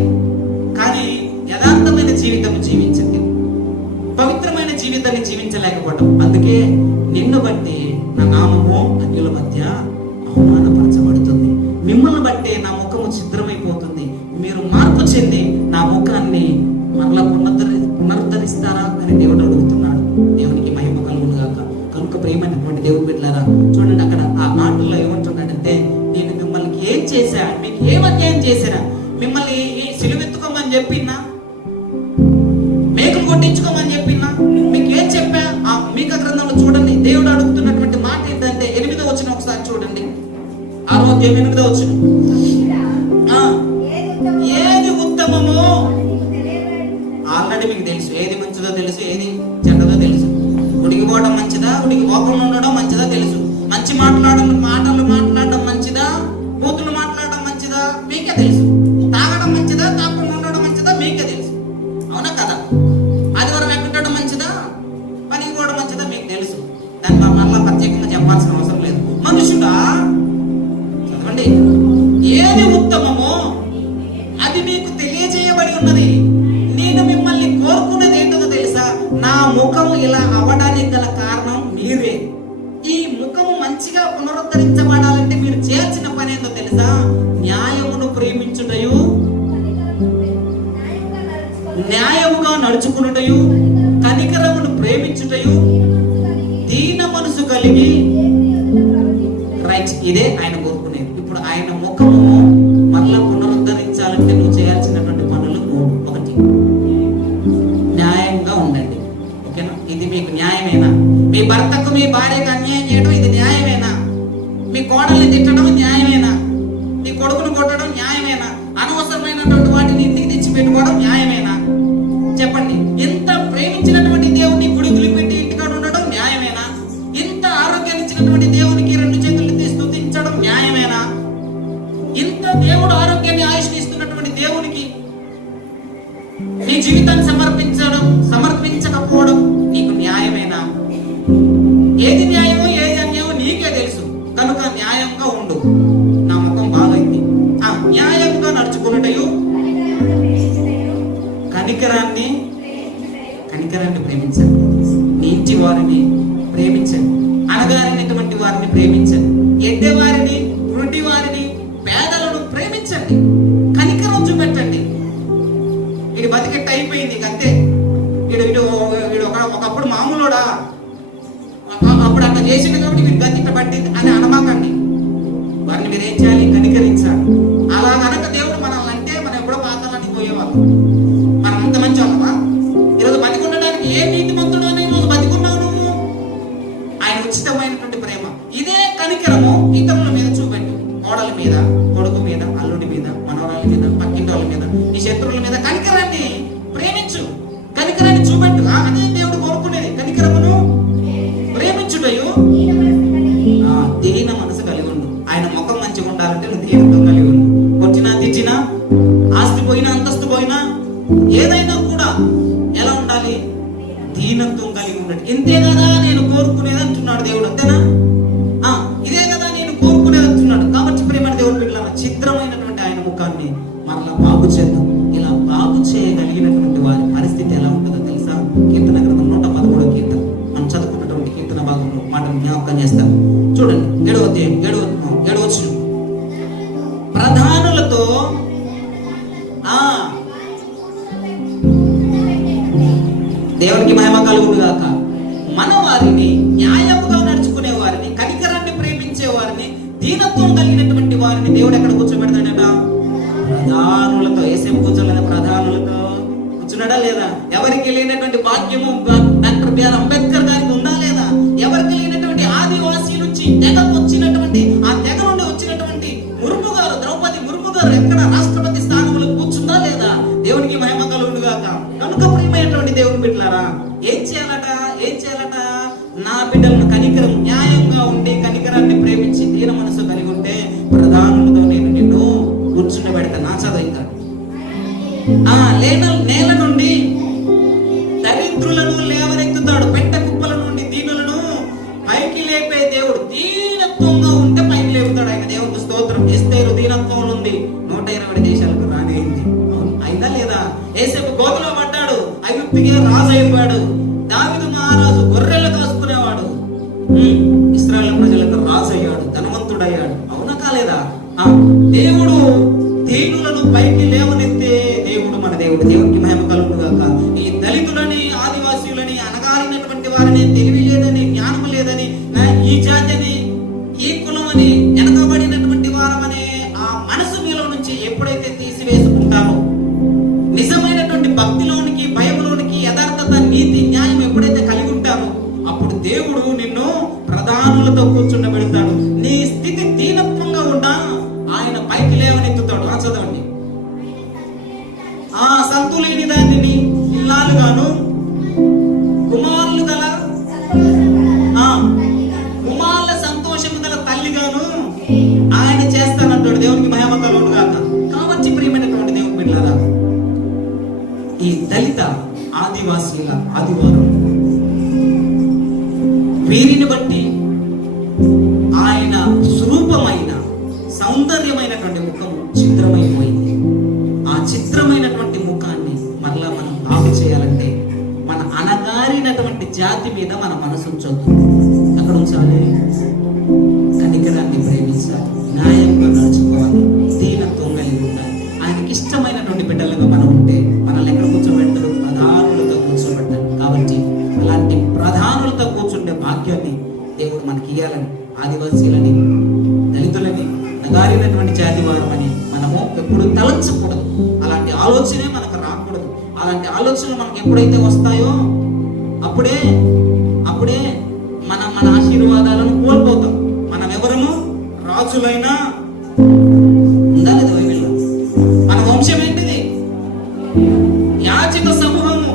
కానీ యథార్థమైన జీవితం జీవించండి, పవిత్రమైన జీవితాన్ని జీవించలేకపోవడం. అందుకే నిన్ను బట్టి నా నామము అన్యుల మధ్య అవమానపరచబడుతుంది, మిమ్మల్ని బట్టే నా ముఖము ఛిద్రమైపోతుంది. మీరు మార్పు చెంది నా ముఖాన్ని మరలా పునరుద్ధరిస్తారా అని దేవుడు అడుగుతున్నాడు. దేవునికి మహిమ కలుగును గాక. కనుక ప్రియమైనటువంటి దేవుని బిడ్డలారా, చూడండి అక్కడ ఆ మాటల్లో ఏమంటున్నాడంటే, నేను మిమ్మల్ని ఏం చేశా, మీకు ఏం అన్యాయం చేశారా? మిమ్మల్ని సిలువెత్తుకోమని చెప్పినా, మేకులు కొట్టించుకోమని చెప్పినా, మీకు ఏం చెప్పా? ఆ మీకా గ్రంథంలో చూడండి, దేవుడు అడుగుతున్నటువంటి మాట ఏంటంటే 8వ వచనం ఒకసారి చూడండి. 6వ అధ్యాయం 8వ వచనం. ఏది ఉత్తమమో ఆల్రెడీ మీకు తెలుసు. ఏది మంచిదో తెలుసు, ఏది చెడ్డదో తెలుసు. ఉడికిపోవడం మంచిదా, ఉడికిపోకుండా ఉండడం మంచిదా తెలుసు. మంచి మాటలు మాట్లాడడం మంచిదా, బూతులు మాట్లాడడం మంచిదా మీకే తెలుసు. తాగడం మంచిదా, తాగకుండా ఉండడం మంచిదా మీకే తెలుసు. అవునా కదా? ఆదివారం ఎక్కడం మంచిదా, పనికి పోవడం మంచిదా మీకు తెలుసు. దాన్ని మళ్ళా ప్రత్యేకంగా చెప్పాల్సిన అవసరం లేదు. మనుషుడా చదవండి, ఏది ఉత్తమమో అది మీకు తెలియజేయబడి ఉన్నది. నేను మిమ్మల్ని కోరుకున్నది ఏంటో తెలుసా? నా ముఖము ఇలా అవ్వడానికి గల కారణం మీరే. ఈ ముఖము మంచిగా పునరుద్ధరించబడాలంటే మీరు చేయాల్సిన పని ఏంటో తెలుసా? న్యాయమును ప్రేమించుటయు, న్యాయముగా నడుచుకునుటయు, కనికరమును ప్రేమించుటయు, దీన మనసు కలిగి. రైట్, ఇదే ఆయన కోరుకునేది. ఇప్పుడు ఆయన ముఖము మరలా పునరుద్ధరించాలంటే నువ్వు చేయాల్సినటువంటి పనులు 3. 1, న్యాయంగా ఉండండి. ఓకేనా? ఇది మీకు న్యాయమేనా? మీ భర్తకు మీ భార్యకు అన్యాయం చేయడం ఇది న్యాయమేనా? మీ కోడల్ని తిట్టడం న్యాయమేనా? నీ కొడుకును కొట్టడం న్యాయమేనా? అనవసరమైనటువంటి వాటిని ఇంటికి తెచ్చి పెట్టుకోవడం న్యాయమేనా? చెప్పండి. ఇంత ప్రేమించినటువంటి దేవుని గుడి వదిలిపెట్టి ఇంటికాడ ఉండడం న్యాయమేనా? ఇంత ఆరోగ్యాన్ని ఇచ్చినటువంటి దేవునికి 2 చేతులు ఎత్తి స్తుతించడం న్యాయమేనా? ఇంత దేవుడు ఆరోగ్యాన్ని ఆయుష్ని ఇస్తున్నటువంటి దేవునికి నీ జీవితాన్ని సమర్పించకపోవడం నీకు న్యాయమేనా? ఏది న్యాయమో ఏది అన్యాయమో నీకే తెలుసు. కనుక న్యాయంగా ఉండు. నా ముఖం బాగైంది. న్యాయంగా నడుచుకున్నటయు, కనికరాన్ని ప్రేమించండి. నీ ఇంటి వారిని ప్రేమించండి, అనగారినటువంటి వారిని ప్రేమించండి, ఎడ్డే వారిని, వృద్ధి వారిని, పేదలను ప్రేమించండి, కనికరం చూపెట్టండి. ఇది బతికెట్టు అయిపోయింది అంతే. వీడు ఒకప్పుడు మామూలుడా, అప్పుడు అట్లా చేసింది కాబట్టి మీరు గతిట్ట పట్టింది అని అనమాకండి. వారిని మీరు ఏం చేయాలి? కనికరించాలి. అలా కనుక దేవుడు మనల్ని అంటే మనం ఎప్పుడో పాతాళానికి పోయేవాళ్ళం. మనం అంత మంచి వాళ్ళమా? ఈరోజు బతికుండడానికి ఏ నీతిమంతుడు అని ఈరోజు బతికున్నావు నువ్వు? ఆయన ఉచితమైనటువంటి ప్రేమ. ఇదే కనికరము ఇతరుల మీద చూపెట్టు. కోడల మీద, కొడుకు మీద, అల్లుడి మీద, మనవరాల మీద, పక్కింటి వాళ్ళ మీద, నీ శత్రువుల మీద కనికరాన్ని ప్రేమించు, కనికరాన్ని చూపెట్టు. అదే దేవుడు కోరుకునేది. కనికరమును ప్రేమించుటయు, దీన మనసు కలిగి ఉండు. ఆయన ముఖం మంచిగా ఉండాలంటే నువ్వు దీనత్వం కలిగి ఉండు. కొట్టినా, తిట్టినా, ఆస్తి పోయినా, అంతస్తు పోయినా, ఏదైనా కూడా ఎలా ఉండాలి? దీనత్వం కలిగి ఉండాలి. ఇంతే కదా నేను కోరుకునేది అంటున్నాడు దేవుడు. అంతేనా? ఇదే కదా నేను కోరుకునేది అంటున్నాడు. కాబట్టి ప్రేమ దేవుడు బిడ్డలారా, చిత్రమైనటువంటి ఆయన ముఖాన్ని మరలా బాగు చేద్దాం. ఇలా బాగు చేయగలిగినటువంటి వారి పరిస్థితి ఎలా ఉంటుందో తెలుసా? కీర్తన గ్రంథం 113వ కీర్తన మనం చదువుకున్నటువంటి కీర్తన భాగంలో మాటను జ్ఞాపకం చేస్తాం. చూడండి 7వ అధ్యాయం 7వ వచనం. ప్రధానులతో దేవునికి మహిమ కలుగును గాక. మన వారిని, న్యాయముగా నడుచుకునే వారిని, కనికరాన్ని ప్రేమించే వారిని, దీనత్వం కలిగినటువంటి వారిని దేవుడు ఎక్కడ కూర్చోబెడతాడట? ప్రధానులతో. ఏసేపు కూర్చోలేదా? ప్రధానులతో కూర్చున్నాడా లేదా? ఎవరికి లేనటువంటి భాగ్యము డాక్టర్ బిఆర్ అంబేద్కర్ గారికి ఉందా లేదా? ఎవరికి లేనటువంటి ఆదివాసీ నుంచి తెగకు వచ్చినటువంటి, ఆ తెగ నుండి వచ్చినటువంటి ముర్ము గారు, ద్రౌపది ముర్ము గారు ఎక్కడ రాష్ట్రపతి స్థానంలో కూర్చుందా లేదా? దేవునికి మహిమ కలుగును గాక. కనుక ప్రియమైనటువంటి దేవుని బిడ్డలారా, ఏం చేయాలట? నా బిడ్డలను కనికరం, న్యాయంగా నేల నుండి దరిద్రులను లేవనెత్తుతాడు, పెట్ట కుప్పల నుండి దీనులను పైకి లేపే దేవుడు. దీనత్వంగా ఉంటే పైకి లేపుతాడు ఆయన. దేవునికి స్తోత్రం. ఎస్తేరు దీనత్వంలో ఉంది, 120 దేశాలకు రాని అయింది. అయినా లేదా? యేసేపు గోతులో పడ్డాడు, ఐగుప్తుకే రాజు అయిపోయాడు. దావీదు మహారాజు గొర్రెలు కాసుకునేవాడు, ఇశ్రాయేలు ప్రజలకు రాజు అయ్యాడు, ధనవంతుడయ్యాడు. అవునా కాలేదా? దేవుడు దీనులను పైకి లేవనెత్తే దేవుడు మన దేవుడు. దేవునికి మహిమ కలుగును గాక. ఈ దళితులని, ఆదివాసీలని, అనగారినటువంటి వారిని, తెలివి లేదని, జ్ఞానం లేదని, ఈ జాతిని, ఈ కులమని, వెనకబడినటువంటి వారమనే ఆ మనసు మీలో నుంచి ఎప్పుడైతే తీసివేసుకుంటారో, నిజమైనటువంటి భక్తిలోనికి, భయంలోనికి, యథార్థత, నీతి, న్యాయం ఎప్పుడైతే కలిగి ఉంటారో, అప్పుడు దేవుడు నిన్ను ప్రధానులతో కూర్చుండబెడతాడు. నీ స్థితి దీనత్వంగా ఉన్నా ఆయన పైకి లేవనెత్తుతాడు. చదవండి. సంతులేని దానిని ఇల్లాలుగాను, కుమారులు గల కుమారుల సంతోషము గల తల్లిగాను ఆయన చేస్తానంటాడు. దేవునికి మహిమ కలుగును గాక. కాబట్టి ప్రియమైనటువంటి దేవుని బిడ్డలారా, ఈ దళిత ఆదివాసీల ఆదివారం వీరిని బట్టి ఆయన స్వరూపమైన సౌందర్యమైనటువంటి ముఖము చిత్రమైపోయింది. ఆ చిత్రమైనటువంటి ముఖాన్ని మరలా మనం బాగు చేయాలంటే మన అనగారినటువంటి జాతి మీద మన మనసు ఉంచొద్దు. అక్కడ ఉంచాలి, కనికరాన్ని ప్రేమించాలి, న్యాయంగా నడుచుకోవాలి, దీనత్వం కలిగి ఉండాలి. ఆయనకి ఇష్టమైనటువంటి బిడ్డలుగా మనం ఉంటే మనల్ని ఎక్కడ కూర్చోబెడతాడు? ప్రధానులతో కూర్చోబెట్టాలి. కాబట్టి అలాంటి ప్రధానులతో కూర్చుంటే భాగ్యాన్ని దేవుడు మనకి ఇవ్వాలని, ఆదివాసీలని, దళితులని, నగారినటువంటి జాతి వారమని మనము ఎప్పుడు తలంచకూడదు. అలాంటి ఆలోచనే మనకు రాకూడదు. అలాంటి ఆలోచనలు మనకు ఎప్పుడైతే వస్తాయో అప్పుడే మన ఆశీర్వాదాలను కోల్పోతాం. మనం ఎవరము? రాజులైనా ఉండాలి బైబిల్లో. మన వంశం ఏంటిది? యాజక సమూహము.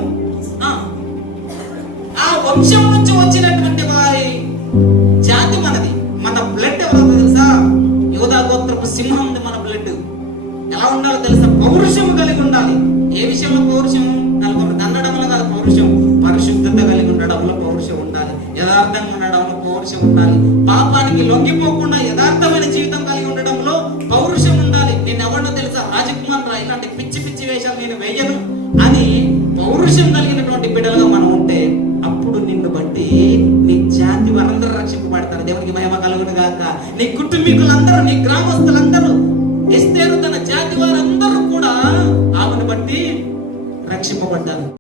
ఆ వంశం నుంచి వచ్చినటువంటి వారి జాతి మనది. మన బ్లడ్ ఎవరో తెలుసా? యోధా గోత్రపు సింహం ఉంది మన బ్లడ్. ఎలా ఉండాలో తెలుసా? పౌరుషము కలిగి ఉండాలి. ఏ విషయంలో పౌరుషం? దండడంలో కాదు పౌరుషం. పరిశుద్ధత కలిగి ఉండడంలో పౌరుషం ఉండాలి. యథార్థంగా ఉండడంలో పౌరుషం ఉండాలి. పాపానికి లొంగిపోకుండా యథార్థమైన జీవితం కలిగి ఉండడంలో పౌరుషం ఉండాలి. నేను ఎవరినో తెలుసా? రాజకుమార్ రా, ఇలాంటి పిచ్చి పిచ్చి వేషాలు నేను వేయను అని పౌరుషం కలిగినటువంటి బిడ్డలుగా మనం ఉంటే అప్పుడు నిన్ను బట్టి నీ జాతి వారందరూ రక్షింపబడతారు. దేవునికి మహిమ కలుగును గాక. నీ కుటుంబీకులందరూ, నీ గ్రామస్తులందరూ, ఎస్తేరు తన జాతి వారందరూ కూడా ఆమెను బట్టి రక్షింపబడ్డారు.